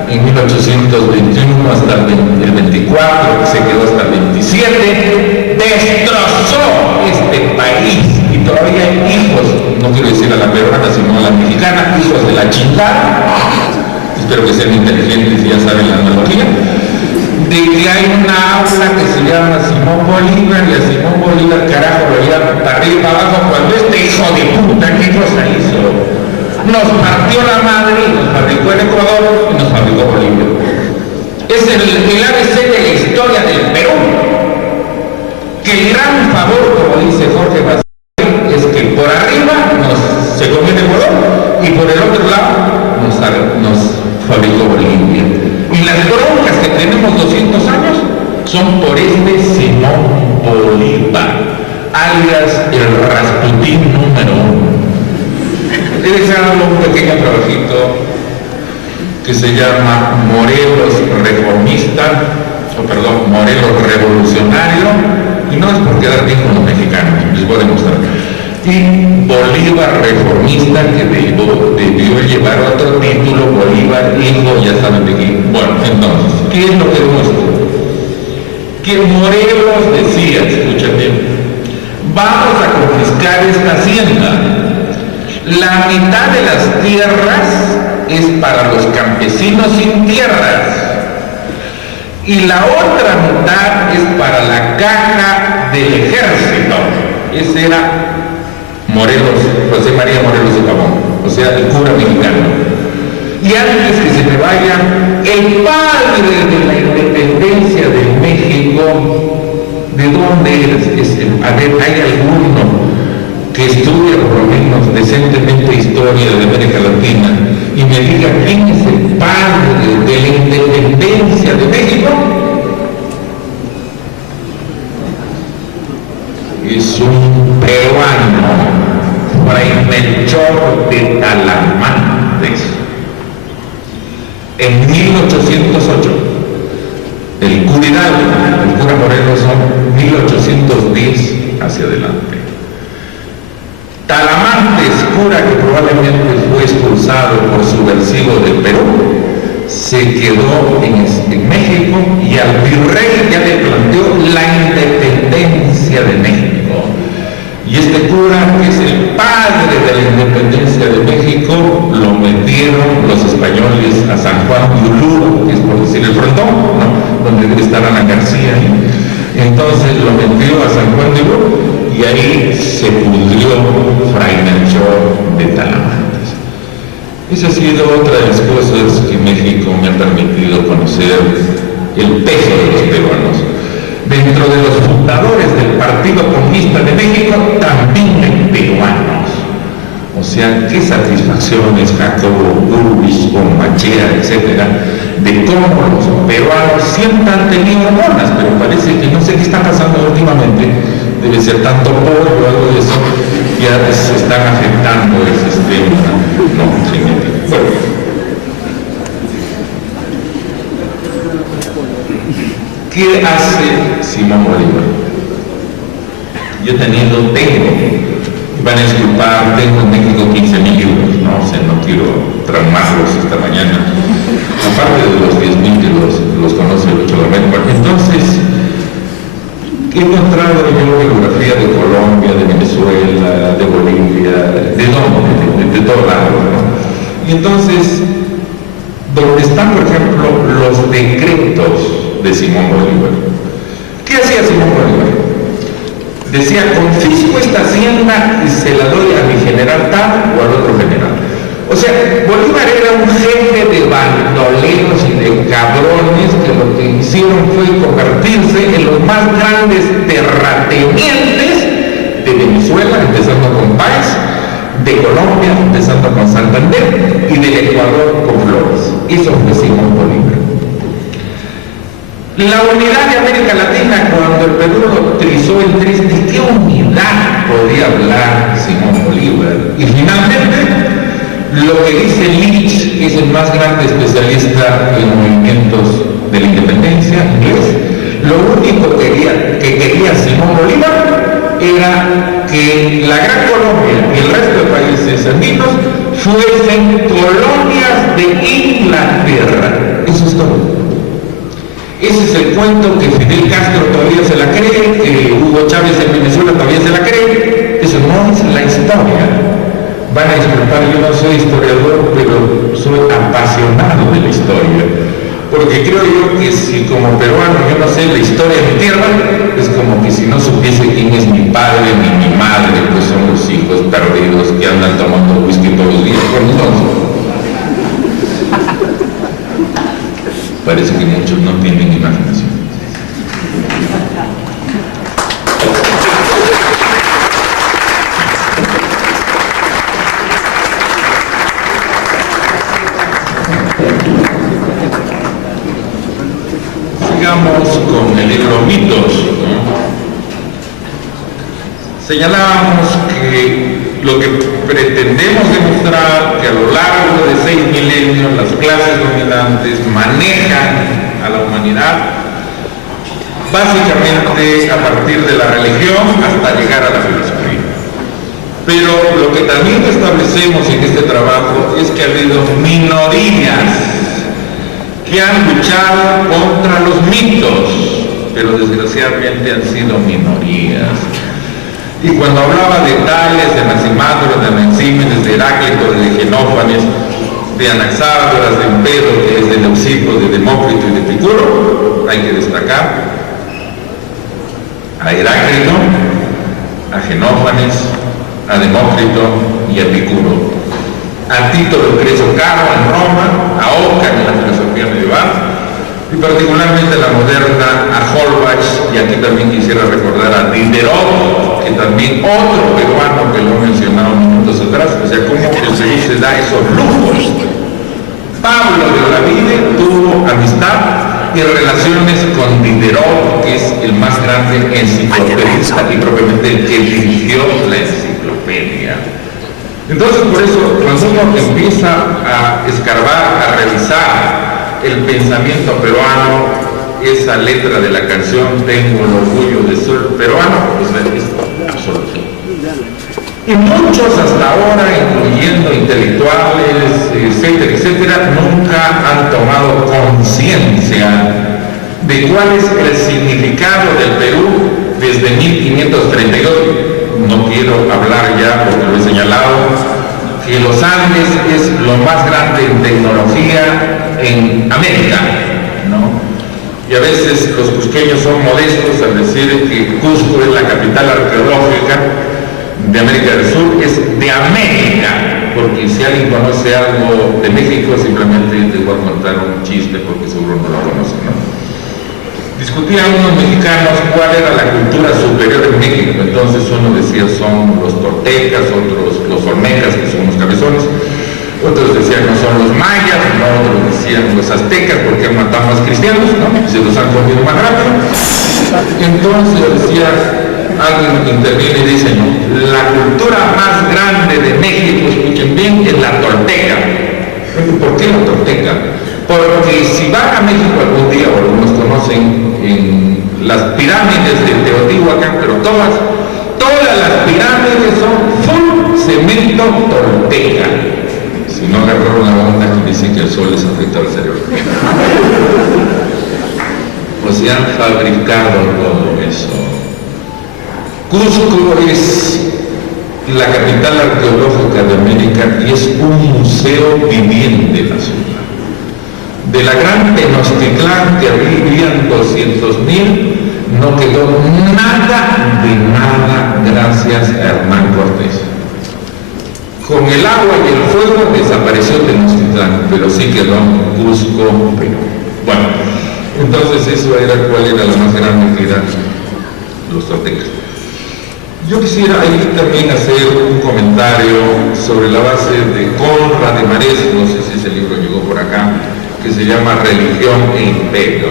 en 1821 hasta el 24, se quedó hasta el 27, destrozó este país. Y todavía hay hijos, no quiero decir a la peruana, sino a la mexicana, hijos de la chingada, espero que sean inteligentes y ya saben la analogía, de que hay una aula que se llama Simón Bolívar, y a Simón Bolívar, carajo, lo llaman para arriba y para abajo, cuando este hijo de puta, ¿qué cosa hizo? Nos partió la madre y nos fabricó el Ecuador y nos fabricó Bolivia. Es el ABC de la historia trabajito que se llama Morelos Morelos Revolucionario, y no es por quedar bien con los mexicanos, les voy a demostrar. Y Bolívar Reformista, que debió llevar otro título, Bolívar Hijo, ya saben de quién. Bueno, entonces, ¿qué es lo que demuestra? Que Morelos decía, escúchate, vamos a confiscar esta hacienda. La mitad de las tierras es para los campesinos sin tierras y la otra mitad es para la caja del ejército. Ese era Morelos, José María Morelos de Pavón, o sea, el cura mexicano. Y antes que se me vaya, el padre de la independencia de México, ¿de dónde eres? A ver, ¿hay alguno que estudia por lo menos decentemente historia de América Latina y me diga quién es el padre de la independencia de México? Es un peruano, Fray Melchor de Talamantes, en 1808. El cura Morelos son 1810 hacia adelante. Talamantes, cura que probablemente fue expulsado por subversivo del Perú, se quedó en México y al virrey ya le planteó la independencia de México. Y este cura, que es el padre de la independencia de México, lo metieron los españoles a San Juan de Ulúa, que es por decir el frontón, ¿no?, donde debe estar Ana García. Entonces lo metió a San Juan de Ulúa y ahí se pudrió Fray Melchor de Talamantes. Esa ha sido otra de las cosas que México me ha permitido conocer el peso de los peruanos. Dentro de los fundadores del Partido Comunista de México también hay peruanos. O sea, qué satisfacciones, Jacobo Urbis, Machea, etcétera, de cómo los peruanos siempre han tenido hormonas, pero parece que no sé qué está pasando últimamente. Debe ser tanto pollo o algo de eso, ya se están afectando el sistema genético. Bueno, ¿qué hace Simón Bolívar? Yo tengo, van a disculpar, tengo en México 15,000 libros, ¿no? O sea, no quiero traumarlos esta mañana, aparte de los 10,000 que los conoce el 8 de México. Entonces, he encontrado yo biografía de Colombia, de Venezuela, de Bolivia, de todo lado, ¿no? Y entonces, donde están, por ejemplo, los decretos de Simón Bolívar. ¿Qué hacía Simón Bolívar? Decía, confisco esta hacienda y se la doy a mi general tal o al otro general. O sea, Bolívar era un jefe de bandoleros y de cabrones que lo que hicieron fue convertirse en los más grandes terratenientes de Venezuela, empezando con Páez, de Colombia, empezando con Santander, y del Ecuador con Flores. Eso fue Simón Bolívar. La unidad de América Latina, cuando el Perú lo trizó en tres, ¿de qué unidad podía hablar Simón Bolívar? Y finalmente, lo que dice Leach, que es el más grande especialista en movimientos de la independencia inglés, lo único que quería Simón Bolívar era que la Gran Colombia y el resto de países andinos fuesen colonias de Inglaterra. Eso es todo. Ese es el cuento que Fidel Castro todavía se la cree, que Hugo Chávez en Venezuela todavía se la cree. Eso no es la historia. Van a disculpar, yo no soy historiador, pero soy apasionado de la historia. Porque creo yo que si como peruano yo no sé la historia de mi tierra, es como que si no supiese quién es mi padre ni mi madre, pues son los hijos perdidos que andan tomando whisky todos los días. Bueno, entonces, parece que muchos no tienen imaginación. Sigamos con el libro Mitos, ¿no? Señalábamos que lo que pretendemos demostrar que a lo largo de 6 milenios las clases dominantes manejan a la humanidad básicamente a partir de la religión hasta llegar a la filosofía. Pero lo que también establecemos en este trabajo es que ha habido minorías que han luchado contra los mitos, pero desgraciadamente han sido minorías. Y cuando hablaba de Tales, de Anaximandro, de Anaxímenes, de Heráclito, de Genófanes, de Anaxágoras, de Empédocles, de Leucipo, de Demócrito y de Epicuro, hay que destacar a Heráclito, a Genófanes, a Demócrito y a Epicuro, a Tito Lucrecio Caro en Roma, a Occam en la filosofía medieval, y particularmente la moderna a Holbach, y aquí también quisiera recordar a Diderot, que también otro peruano que lo he mencionado minutos atrás. O sea, cómo el Perú se da esos lujos. Pablo de Olavide tuvo amistad y relaciones con Diderot, que es el más grande enciclopedista y propiamente el que dirigió la enciclopedia. Entonces, por eso, cuando uno empieza a escarbar, a revisar el pensamiento peruano, esa letra de la canción "Tengo el orgullo de ser peruano", pues es absoluto. Y muchos hasta ahora, incluyendo intelectuales, etcétera, etcétera, nunca han tomado conciencia de cuál es el significado del Perú desde 1532. No quiero hablar ya, porque lo he señalado, que los Andes es lo más grande en tecnología en América, ¿no? Y a veces los cusqueños son modestos al decir que Cusco es la capital arqueológica de América del Sur, es de América, porque si alguien conoce algo de México, simplemente les voy a contar un chiste porque seguro no lo conocen, ¿no? Discutían unos mexicanos cuál era la cultura superior en México. Entonces uno decía son los toltecas, otros los olmecas, que son los cabezones, otros decían no son los mayas, no, otros decían los aztecas porque han matado más cristianos, ¿no? Se los han comido más rápido. Entonces decía, alguien interviene y dice, no, la cultura más grande de México, escuchen bien, es la tolteca. ¿Por qué la tolteca? Porque si van a México algún día, o algunos conocen en las pirámides de Teotihuacán, pero todas las pirámides son full cemento tolteca. Si no agarraron la onda que dicen que el sol les afecta al cerebro. O sea, han fabricado todo eso. Cusco es la capital arqueológica de América y es un museo viviente la ciudad. De la gran Tenochtitlán, que vivían 200,000, no quedó nada de nada gracias a Hernán Cortés. Con el agua y el fuego desapareció Tenochtitlán, pero sí quedó Cusco, Perú. Bueno, entonces eso era cuál era la más grande que eran los toltecas. Yo quisiera ahí también hacer un comentario sobre la base de Conrad de Marés, no sé si ese libro llegó por acá, que se llama Religión e Imperio.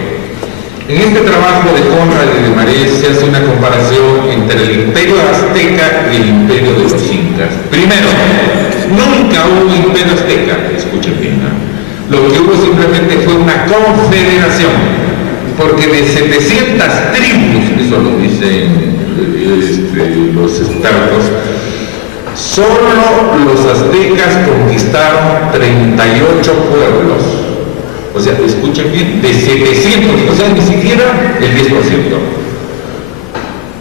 En este trabajo de Conrad y de Marés se hace una comparación entre el imperio azteca y el imperio de los incas. Primero, nunca hubo imperio azteca, escuchen bien, ¿no? Lo que hubo simplemente fue una confederación, porque de 700 tribus, eso lo dicen los expertos, solo los aztecas conquistaron 38 pueblos. O sea, escuchen bien, de 700, o sea, ni siquiera el 10%.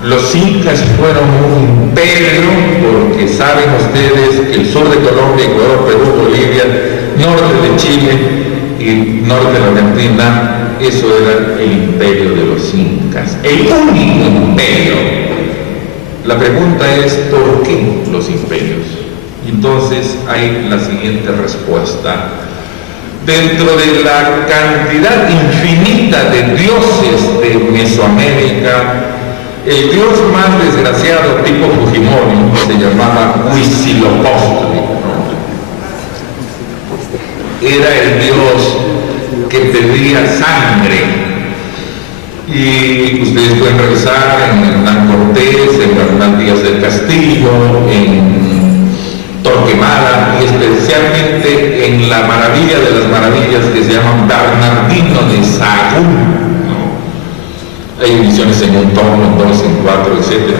Los incas fueron un imperio, porque saben ustedes que el sur de Colombia, Ecuador, Perú, Bolivia, norte de Chile y norte de la Argentina, eso era el imperio de los incas, el único imperio. La pregunta es, ¿por qué los imperios? Entonces hay la siguiente respuesta. Dentro de la cantidad infinita de dioses de Mesoamérica, el dios más desgraciado tipo Fujimori se llamaba Huitzilopochtli. Era el dios que pedía sangre. Y ustedes pueden revisar en Hernán Cortés, en Hernán Díaz del Castillo, en Torquemada, y especialmente en la maravilla de las maravillas que se llama Bernardino de Sahagún, ¿no? Hay ediciones en un tomo, en 2, en 4, etc.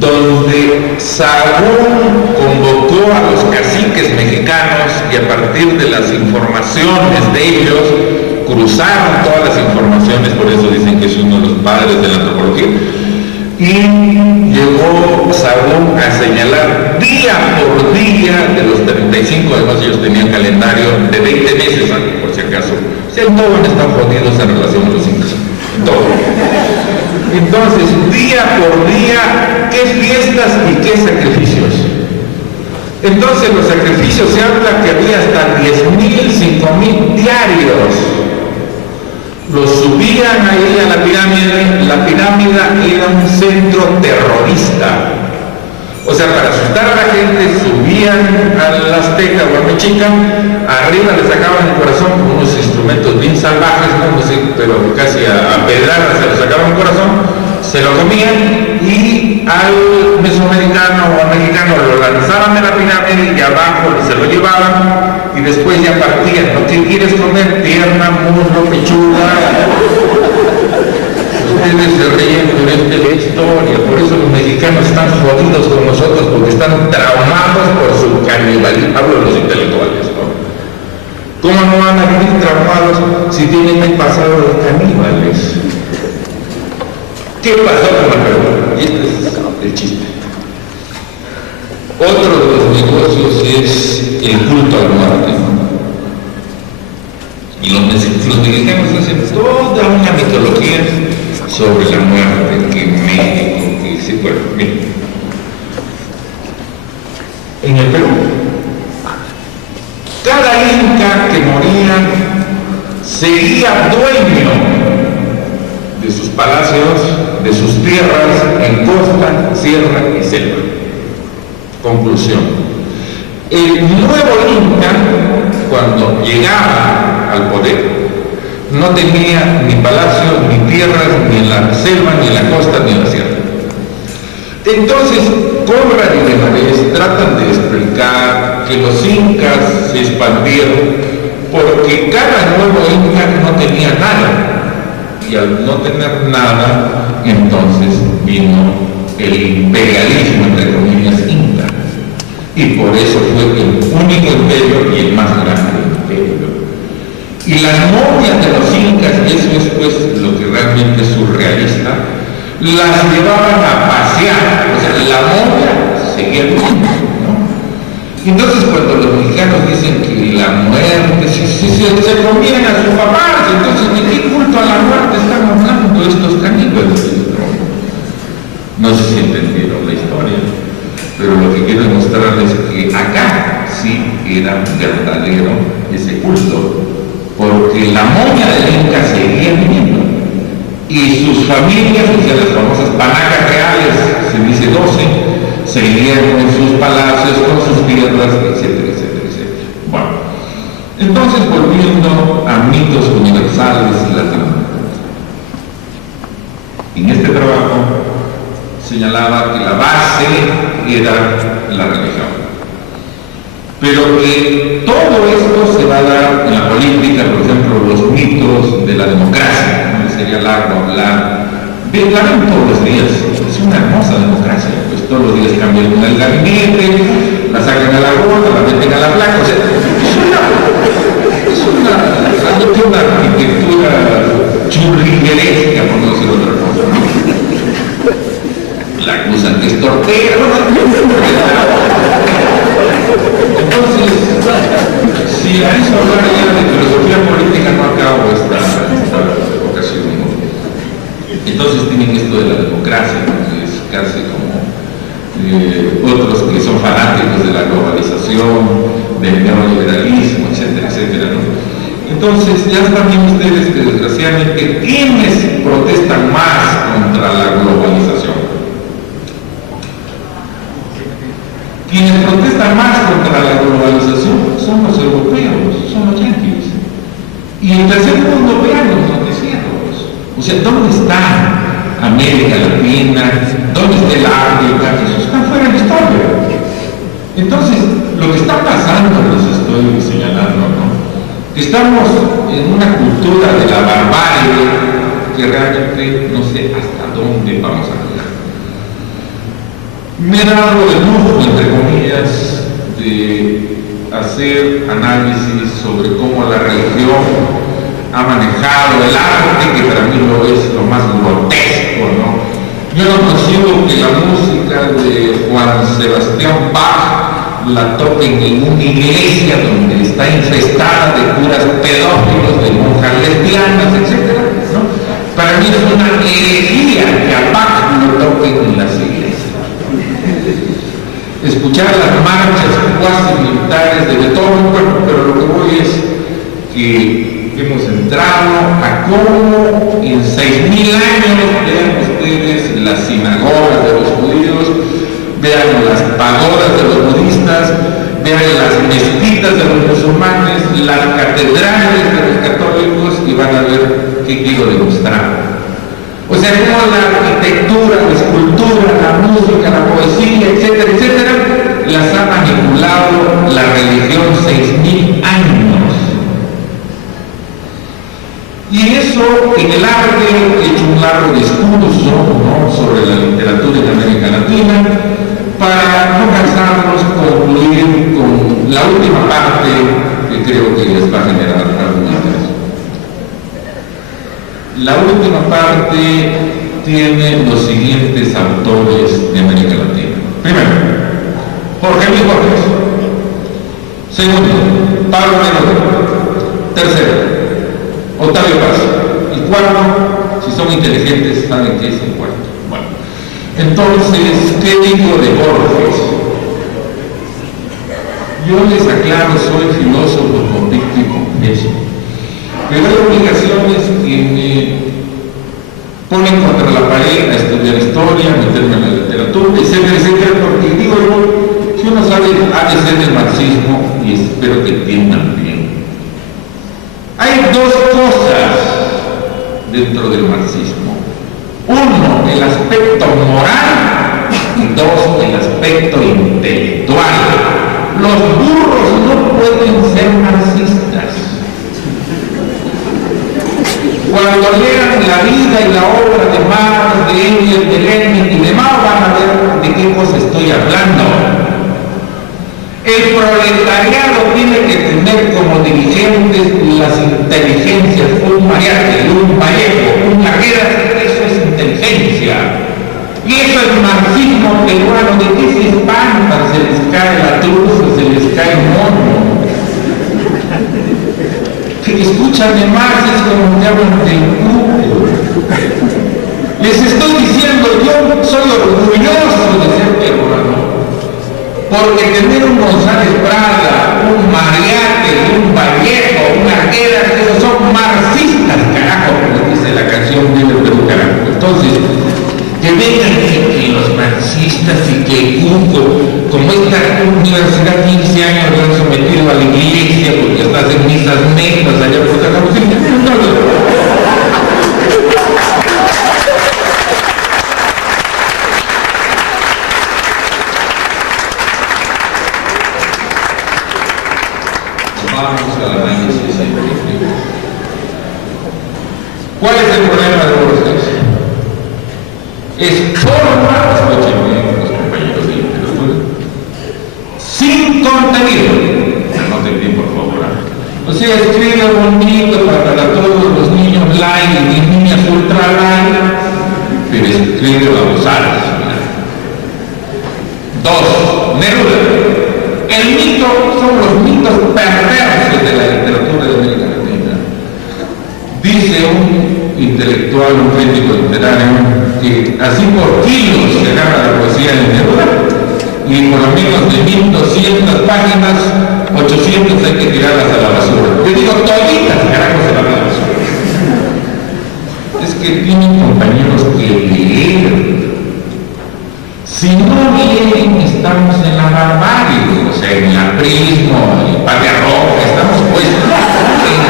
Donde Sahagún convocó a los caciques mexicanos y a partir de las informaciones de ellos cruzaron todas las informaciones, por eso dicen que es uno de los padres de la antropología, y llegó Sahagún a señalar día por día de los 35, además ellos tenían calendario de 20 meses, por si acaso. O sea, todos están jodidos en relación a los incas, todo. Entonces, día por día, qué fiestas y qué sacrificios. Entonces, los sacrificios, se habla que había hasta 10.000, 5.000 diarios. Los subían ahí a la pirámide. La pirámide era un centro terrorista. O sea, para asustar a la gente, subían al azteca o al mexica, arriba le sacaban el corazón con unos instrumentos bien salvajes, no sé, pero casi a pedradas se lo sacaban el corazón, se lo comían y al mesoamericano o al mexicano lo lanzaban de la pirámide y abajo se lo llevaban y después ya partían. ¿No? ¿Qué quieres comer? Pierna, muslo, pechuga. Ustedes se ríen de la historia, por eso los mexicanos están jodidos con nosotros, porque están traumados por su canibalismo. Hablo de los intelectuales, ¿no? ¿Cómo no van a vivir traumados si tienen el pasado de caníbales? ¿Qué pasó con el Perú? Y este es el chiste. Otro de los negocios es el culto a la muerte. Y los mexicanos hacen toda una mitología sobre la muerte, que México, que sí, bueno, miren. En el Perú, cada inca que moría seguía dueño de sus palacios, de sus tierras en costa, sierra y selva. Conclusión. El nuevo inca, cuando llegaba al poder, no tenía ni palacio, ni tierras, ni en la selva, ni en la costa, ni en la sierra. Entonces, Conrad y Guimarães tratan de explicar que los incas se expandieron porque cada nuevo inca no tenía nada. Y al no tener nada, entonces vino el imperialismo, entre comillas, inca. Y por eso fue el único imperio y el más grande imperio. Y las momias de los incas, y eso es pues lo que realmente es surrealista, las llevaban a pasear, o sea, la momia seguía viviendo, ¿no? Y entonces cuando los mexicanos dicen que la muerte, si se comían a sus papás, entonces ¿de qué culto a la muerte están hablando estos caníbales? No sé si entendieron la historia, pero lo que quiero demostrarles es que acá sí era verdadero ese culto, porque la momia del Inca seguía viviendo y sus familias, o sea, las famosas panacas reales, se dice 12, seguían con sus palacios, con sus tierras, etcétera, etcétera, etcétera. Bueno, entonces volviendo a mitos universales latinoamericanos. En este trabajo señalaba que la base era la religión, pero que todo esto se va a dar en la política, por ejemplo, los mitos de la democracia, ¿no? Sería largo hablar, la ven todos los días, es una hermosa democracia, pues todos los días cambian el gabinete, la sacan a la gorda, la meten a la placa, o sea, es una arquitectura churrigueresca, por no decir otra cosa, ¿no? La acusan que es tortera, entonces, si a eso hablar ya de filosofía política no acabo esta ocasión, ¿no? Entonces tienen esto de la democracia, ¿no? Que es casi como otros que son fanáticos de la globalización, del neoliberalismo, etcétera, etcétera, ¿no? Entonces ya están viendo ustedes que desgraciadamente ¿quiénes protestan más contra la globalización? Quienes protestan más contra la globalización son los europeos, son los yanquis. Y el tercer mundo, vean los noticieros. O sea, ¿dónde está América Latina? ¿Dónde está el África? Eso está fuera de la historia. Entonces, lo que está pasando, les estoy señalando, ¿no? Que estamos en una cultura de la barbarie que realmente no sé hasta dónde vamos a llegar. Me he dado el lujo, entre comillas, de hacer análisis sobre cómo la religión ha manejado el arte, que para mí lo es lo más grotesco, ¿no? Yo no consigo que la música de Juan Sebastián Bach la toquen en una iglesia donde está infestada de curas pedófilos, de monjas lesbianas, etc., ¿no? Para mí es una herejía que a Bach lo toquen en las iglesias. Escuchar las marchas cuasi militares de Beethoven, bueno, pero lo que voy es que hemos entrado a cómo en 6.000 años, vean ustedes las sinagogas de los judíos, vean las pagodas de los budistas, vean las mezquitas de los musulmanes, las catedrales de los católicos, y van a ver qué quiero demostrar. O sea, cómo la arquitectura, la escultura, la música, la poesía, etcétera, etcétera, las ha manipulado la religión 6.000 años. Y eso en el arte he hecho un largo discurso, ¿no?, sobre la literatura en América Latina, para no cansarnos, concluir con la última parte que creo que les va a generar algún interés. La última parte tiene los siguientes autores de América Latina. Primero, Jorge Luis Borges. Segundo, Pablo Neruda. Tercero, Octavio Paz. Y cuarto, si son inteligentes, saben qué es el cuarto. Bueno, entonces, ¿qué digo de Borges? Yo les aclaro, soy filósofo convicto y confeso, pero hay obligaciones que me ponen contra la pared a estudiar historia, meterme en la literatura, etcétera, etcétera, porque digo yo, si uno sabe ADC del marxismo, y espero que entiendan bien, hay dos cosas dentro del marxismo. Uno, el aspecto moral, y dos, el aspecto intelectual. Los burros no pueden ser marxistas. Cuando lean la vida y la obra de Marx, de Engels, de Lenin y demás, van a ver de qué cosa estoy hablando. El proletariado tiene que tener como dirigentes las inteligencias, un Mariátegui, un Vallejo, un Larguera, eso es inteligencia. Y eso es marxismo peruano. ¿De qué se espantan? Se les cae la truza, se les cae el mono. Que escuchan de Marx es como me hablan del cubo. Les estoy diciendo, yo soy orgulloso de ser peruano, porque tener un González Prada, un Mariátegui, un Vallejo, un Arguedas, esos son marxistas, carajo, como dice la canción Vive el Perú, carajo. Entonces, que vengan que los marxistas y que Cuco, como esta universidad 15 años lo han sometido a la iglesia porque está en misas negras allá por Cataluña, no. Vamos al análisis científico. ¿Cuál es el problema de Borges? Es forma, escuchen bien los compañeros de literatura, sin contenido. Anoten bien, por favor. O sea, escribe bonito para todos los niños light y niñas ultra light, pero escribe babosadas. Dos, Neruda. El mito son los mitos perversos de la literatura de América Latina. Dice un intelectual, un crítico literario, que así por kilos se agarra la poesía de Neruda, y por lo menos de 1.200 páginas, 800 hay que tirarlas a la basura. Yo digo, toditas, carajo, se van a la basura. Es que tienen compañeros que leer. Si no leen, estamos en la barbarie, o sea, en el aprismo, en el patria roja, estamos puestos en...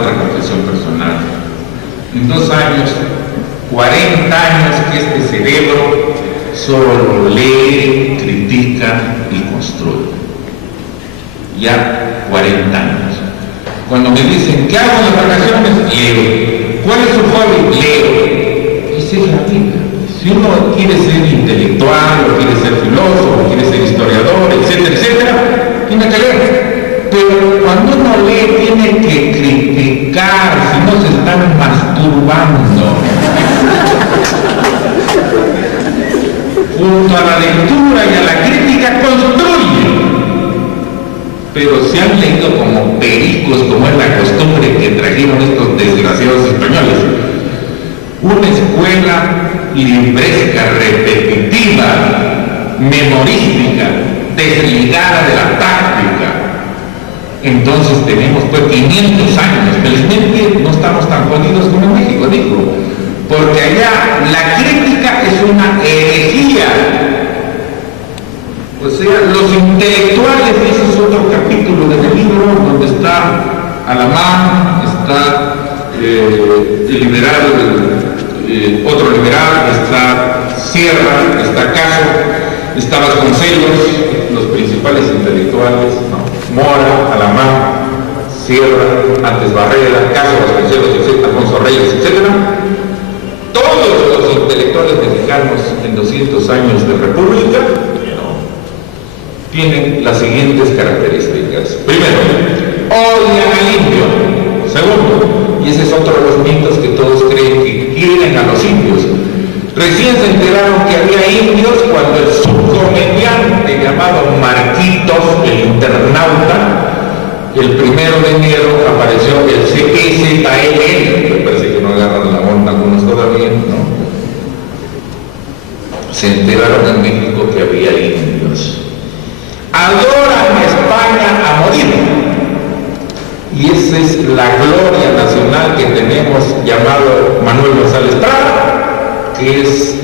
otra confesión personal. En 2 años, 40 años que este cerebro solo lee, critica y construye. Ya 40 años. Cuando me dicen, ¿qué hago en las vacaciones? Leo. ¿Cuál es su hobby? Leo. Y sigue la vida. Si uno quiere ser intelectual, o quiere ser filósofo, o quiere ser historiador, etcétera, etcétera, tiene que leer. Pero cuando uno lee, tiene que criticar, si no se están masturbando. Junto a la lectura y a la crítica construye. Pero se han leído como pericos, como es la costumbre que trajeron estos desgraciados españoles. Una escuela libresca, repetitiva, memorística, desligada de la táctica. Entonces tenemos pues 500 años. Felizmente no estamos tan jodidos como en México, digo, porque allá la crítica es una herejía. O sea, los intelectuales, ese es otro capítulo del libro, donde está Alamán, está el liberal, otro liberal, está Sierra, está Caso, está Vasconcelos, los principales intelectuales, ¿no? Mora, Alamán, Sierra, antes Barrera, Caso, Vasconcelos, etc., Alfonso Reyes, etc. Todos los intelectuales mexicanos en 200 años de república tienen las siguientes características. Primero, odian al indio. Segundo, y ese es otro de los mitos que todos creen que quieren a los indios. Recién se enteraron que había indios cuando el subcomediante llamado Marquitos, el internauta, el 1 de enero apareció el CSAL, me parece que no agarran la onda algunos todavía, ¿no? Se enteraron en México que había indios. Adoran a España a morir. Y esa es la gloria nacional que tenemos, llamado Manuel González Prada, que es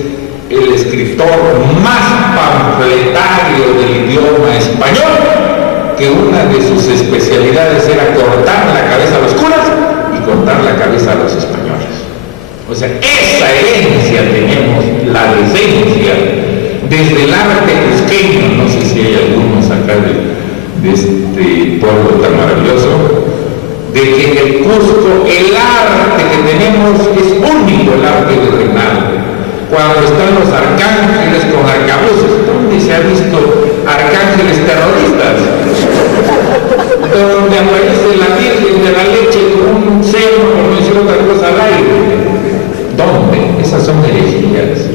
el escritor más panfletario del idioma español, que una de sus especialidades era cortar la cabeza a los curas y cortar la cabeza a los españoles. O sea, esa herencia tenemos, la decencia, desde el arte cusqueño. No sé si hay algunos acá de este pueblo tan maravilloso, de que en el Cusco el arte que tenemos es único, el arte virreinal. Cuando están los arcángeles con arcabuces, ¿dónde se ha visto arcángeles terroristas? Donde aparece la Virgen de la Leche con un seno, por decir otra cosa, al aire. ¿Dónde? Esas son herejías.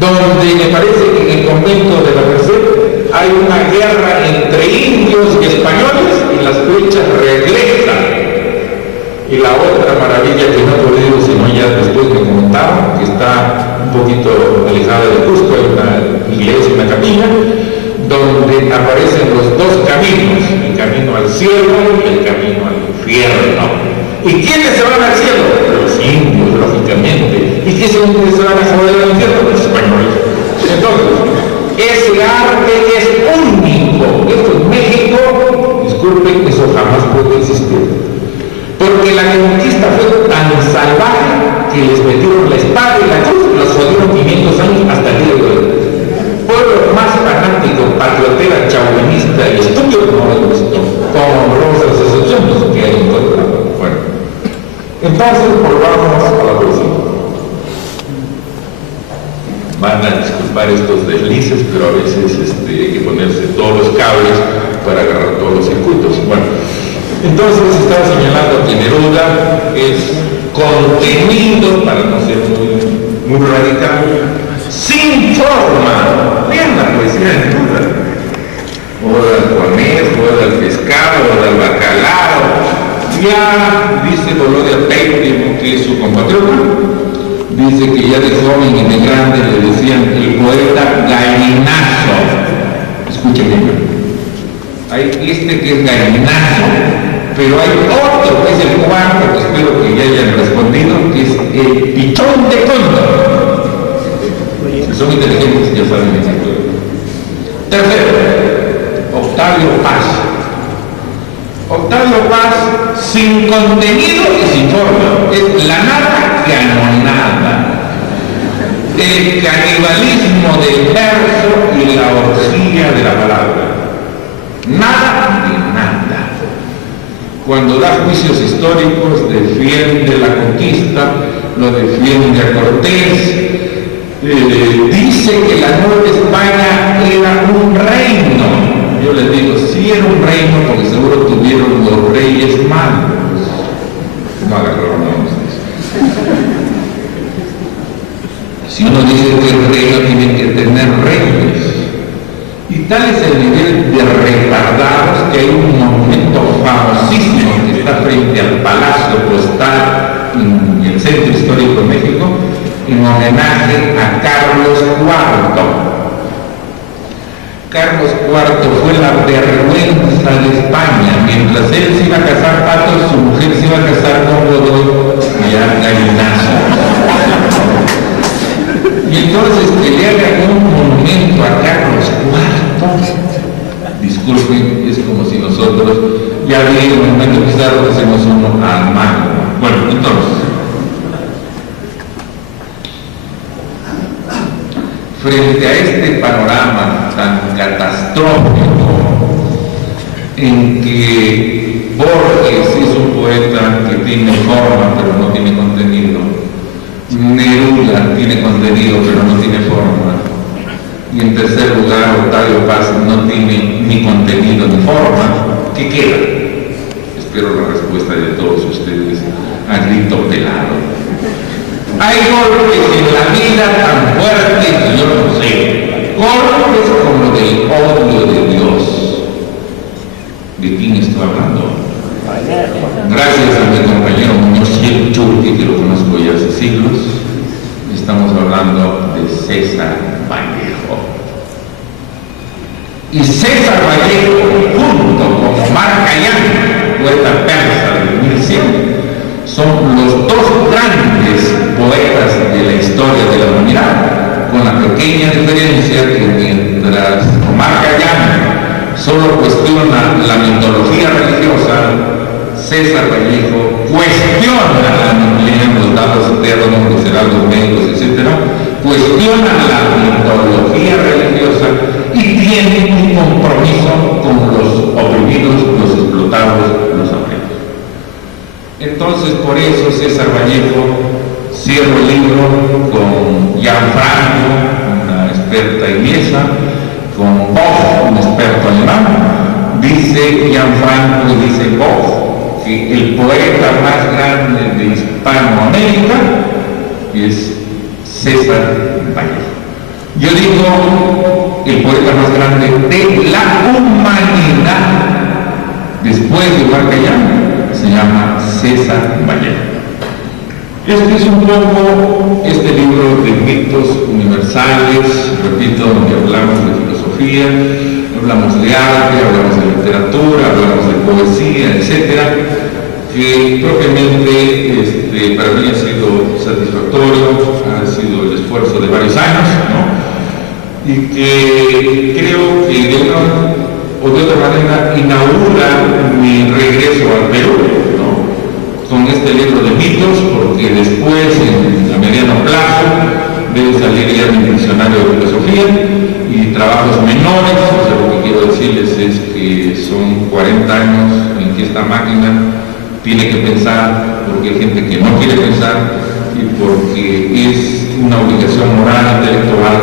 Donde me parece que en el convento de la Merced hay una guerra entre indios y españoles y las flechas regresan. Y la otra maravilla que no he podido, sino ya después me comentaron, que está un poquito alejada de Cusco, hay una iglesia, una capilla, donde aparecen los dos caminos, el camino al cielo y el camino al infierno. ¿Y quiénes se van al cielo? Los indios, lógicamente. ¿Y qué se van a joder al infierno? Los españoles. Entonces, ese arte es único. Esto en México, disculpen, eso jamás puede existir. Porque la conquista fue tan salvaje que les metieron la espada y la cruz, los jodieron 500 años hasta el día de hoy. Pueblo más fanático, patriotera, chauvinista y estúpido no lo visto, con honrosas excepciones que hay en todo el mundo. Bueno, entonces volvamos a la poesía. Van a disculpar estos deslices, pero a veces hay que ponerse todos los cables para agarrar todos los circuitos. Bueno, entonces estaba señalando que Neruda es contenido, para no ser muy radical, sin forma. Vean la poesía de Neruda. Oda al conejo, oda al pescado, oda al bacalao. Ya dice Volodya Peitimo, que es su compatriota, dice que ya de joven y de grande le decían el poeta gallinazo. Escuchen bien. Hay este que es gallinazo, pero hay otro que es el cuarto, que espero que ya hayan respondido, que es el pichón de cóndor. Si son inteligentes ya saben esa historia. Tercero, Octavio Paz. Octavio Paz sin contenido y sin forma. Es la nada canonada. El canibalismo del verso y la orgía de la palabra. Nada de nada. Cuando da juicios históricos, defiende la conquista, lo defiende a Cortés, dice que la Nueva España era un reino. Yo les digo, sí era un reino porque seguro tuvieron los reyes malos. No agarraron a ustedes. Si uno dice que el reino tiene que tener reyes, y tal es el nivel de retardados que hay un monumento famosísimo que está frente al Palacio Postal en el Centro Histórico de México, en homenaje a Carlos IV. Carlos IV fue la vergüenza de España. Mientras él se iba a casar patos, su mujer se iba a casar con Godoy y a Gallinazo. Y entonces que le hagan un monumento a Carlos IV, disculpen, es como si nosotros ya había un monumento Pizarro, hacemos uno al mago. Bueno, entonces, frente a este panorama tan catastrófico en que Borges es un poeta que tiene forma pero no tiene contenido, Neruda tiene contenido pero no tiene forma, y en tercer lugar Octavio Paz no tiene ni contenido ni forma, ¿qué queda? Espero la respuesta de todos ustedes a grito pelado. Hay golpes en la vida tan fuertes, yo no sé, golpes como del odio de Dios. ¿De quién estoy hablando? Gracias a mi compañero Muñoz Churqui, que lo conozco ya hace siglos, estamos hablando de César Vallejo. Y César Vallejo, junto con Omar Khayyam, poeta persa de 1100, son los dos grandes poetas de la historia de la humanidad, con la pequeña diferencia que mientras Omar Khayyam solo cuestiona la mitología religiosa, César Vallejo cuestiona los datos eternos, los heraldos médicos, etc., cuestiona la mitología religiosa y tiene un compromiso con los oprimidos, los explotados, los hambrientos. Entonces, por eso César Vallejo cierra el libro con Gianfranco, una experta inglesa, con Bosch, un experto alemán. Dice Gianfranco y dice Bosch que el poeta más grande de Hispanoamérica es César Vallejo. Yo digo el poeta más grande de la humanidad después de Omar Khayyam se llama César Vallejo. Este es un poco este libro de mitos universales, repito, donde hablamos de filosofía, hablamos de arte, hablamos de literatura, hablamos de poesía, etcétera, que propiamente para mí ha sido satisfactorio, ha sido el esfuerzo de varios años, ¿no? Y que creo que de una o de otra manera inaugura mi regreso al Perú, ¿no? Con este libro de mitos, porque después, a mediano plazo, debe salir ya mi diccionario de filosofía y trabajos menores. O sea, lo que quiero decirles es que son 40 años en que esta máquina tiene que pensar, porque hay gente que no quiere pensar y porque es una obligación moral, intelectual,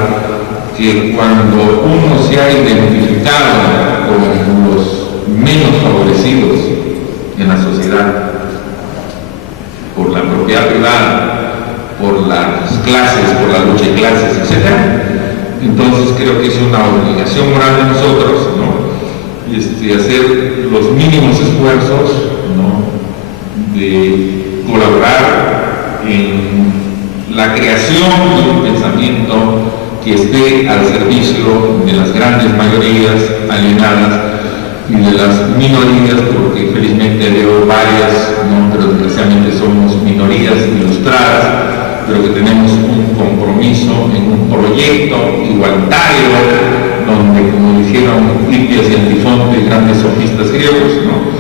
que cuando uno se ha identificado con los menos favorecidos en la sociedad, por la propiedad privada, por las clases, por la lucha de clases, etc., entonces creo que es una obligación moral de nosotros, ¿no? Hacer los mínimos esfuerzos, ¿no?, de colaborar en la creación de un pensamiento que esté al servicio de las grandes mayorías alienadas y de las minorías, porque felizmente veo varias, ¿no?, pero desgraciadamente somos minorías ilustradas, pero que tenemos un compromiso en un proyecto igualitario, donde, como dijeron Hipias y Antifonte, grandes sofistas griegos, ¿no?,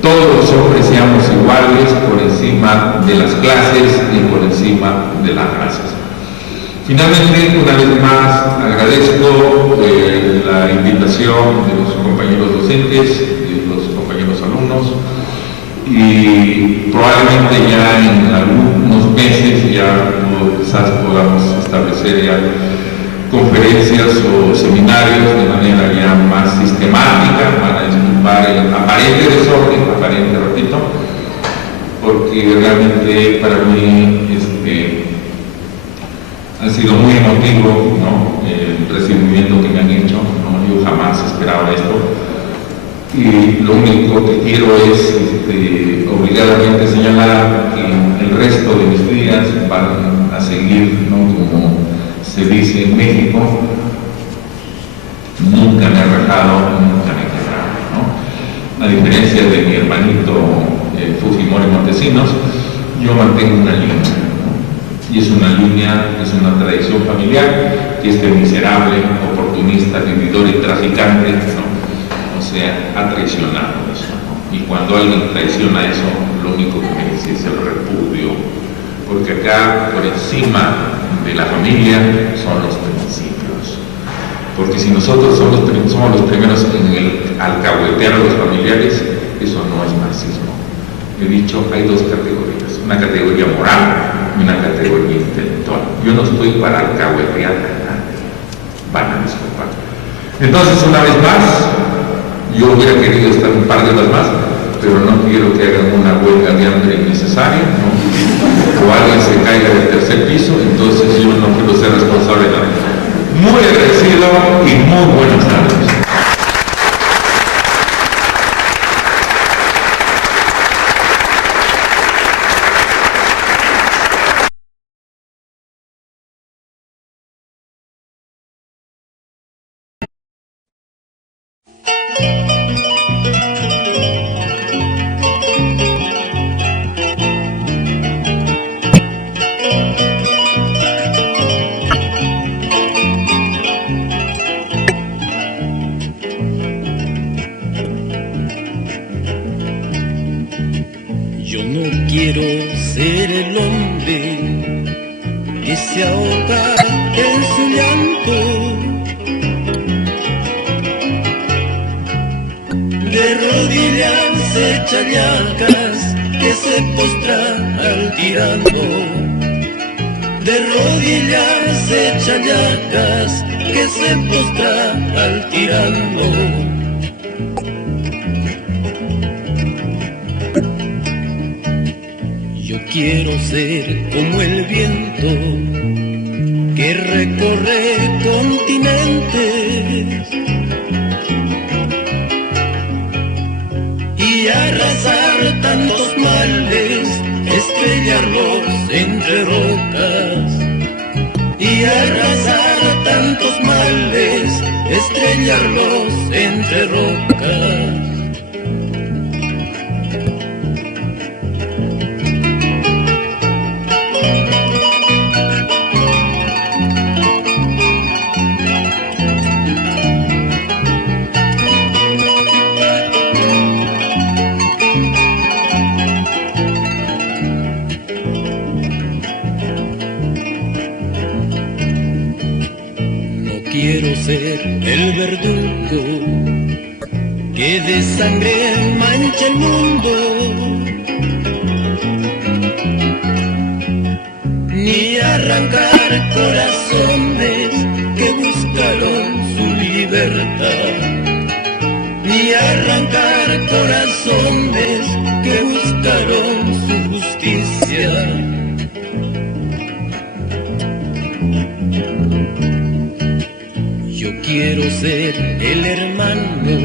todos hombres seamos iguales por encima de las clases y por encima de las razas. Finalmente, una vez más, agradezco la invitación de los compañeros docentes, de los compañeros alumnos, y probablemente ya en algunos meses ya quizás podamos establecer ya conferencias o seminarios de manera ya más sistemática para disculpar el aparente desorden, aparente repito, porque realmente para mí ha sido muy emotivo, ¿no?, el recibimiento que me han hecho, ¿no? Yo jamás esperaba esto, y lo único que quiero es obligadamente señalar que el resto de mis días van a seguir, ¿no?, como se dice en México, nunca me he rajado, nunca me he quebrado, ¿no? A diferencia de mi hermanito Fujimori Montesinos, yo mantengo una línea, ¿no? Y es una línea, es una tradición familiar que este miserable, oportunista, vividor y traficante, ¿no?, o sea, ha traicionado eso, ¿no? Y cuando alguien traiciona eso, lo único que merece es el repudio, porque acá por encima de la familia son los principios, porque si nosotros somos los primeros en el alcahuetear a los familiares, eso no es marxismo. He dicho, hay dos categorías, una categoría moral y una categoría intelectual. Yo no estoy para alcahuetear a nadie, van a disculpar. Entonces, una vez más, yo hubiera querido estar un par de horas más, pero no quiero que hagan una huelga de hambre innecesaria, ¿no?, o alguien se caiga del tercer piso, entonces yo no quiero ser responsable de nada. Muy agradecido y muy buenas tardes. Yo no quiero ser el hombre que se ahoga en su llanto, de rodillas echa llagas que se postra al tirano, de rodillas echa llagas que se postra al tirano. Yo quiero ser como el viento que recorre continentes y arrasar tantos males, estrellarlos entre rocas, y arrasar tantos males, estrellarlos entre rocas. Quiero ser el verdugo que de sangre mancha el mundo, ni arrancar corazones que buscaron su libertad, ni arrancar corazones que buscaron su justicia. Yo quiero ser el hermano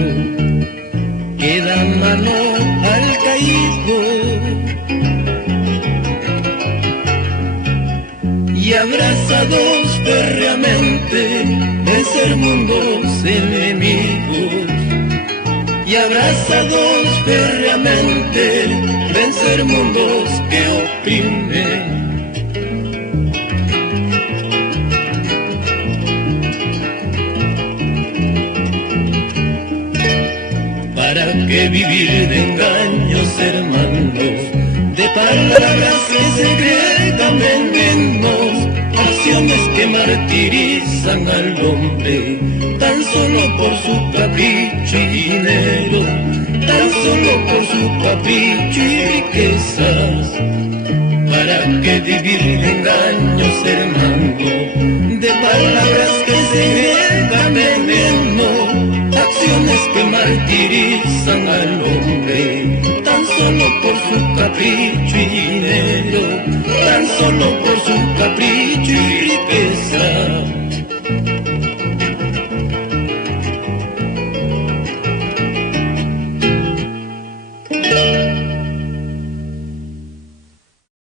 que da mano al caído y abrazados férreamente vencer mundos enemigos, y abrazados férreamente vencer mundos que oprimen. Para que vivir de engaños, hermanos, de palabras que segregan venenos, acciones que martirizan al hombre, tan solo por su capricho y dinero, tan solo por su capricho y riquezas. ¿Para qué vivir de engaños, hermano, de palabras que segregan veneno, acciones que martirizan al hombre, tan solo por su capricho y dinero, tan solo por su capricho y riqueza?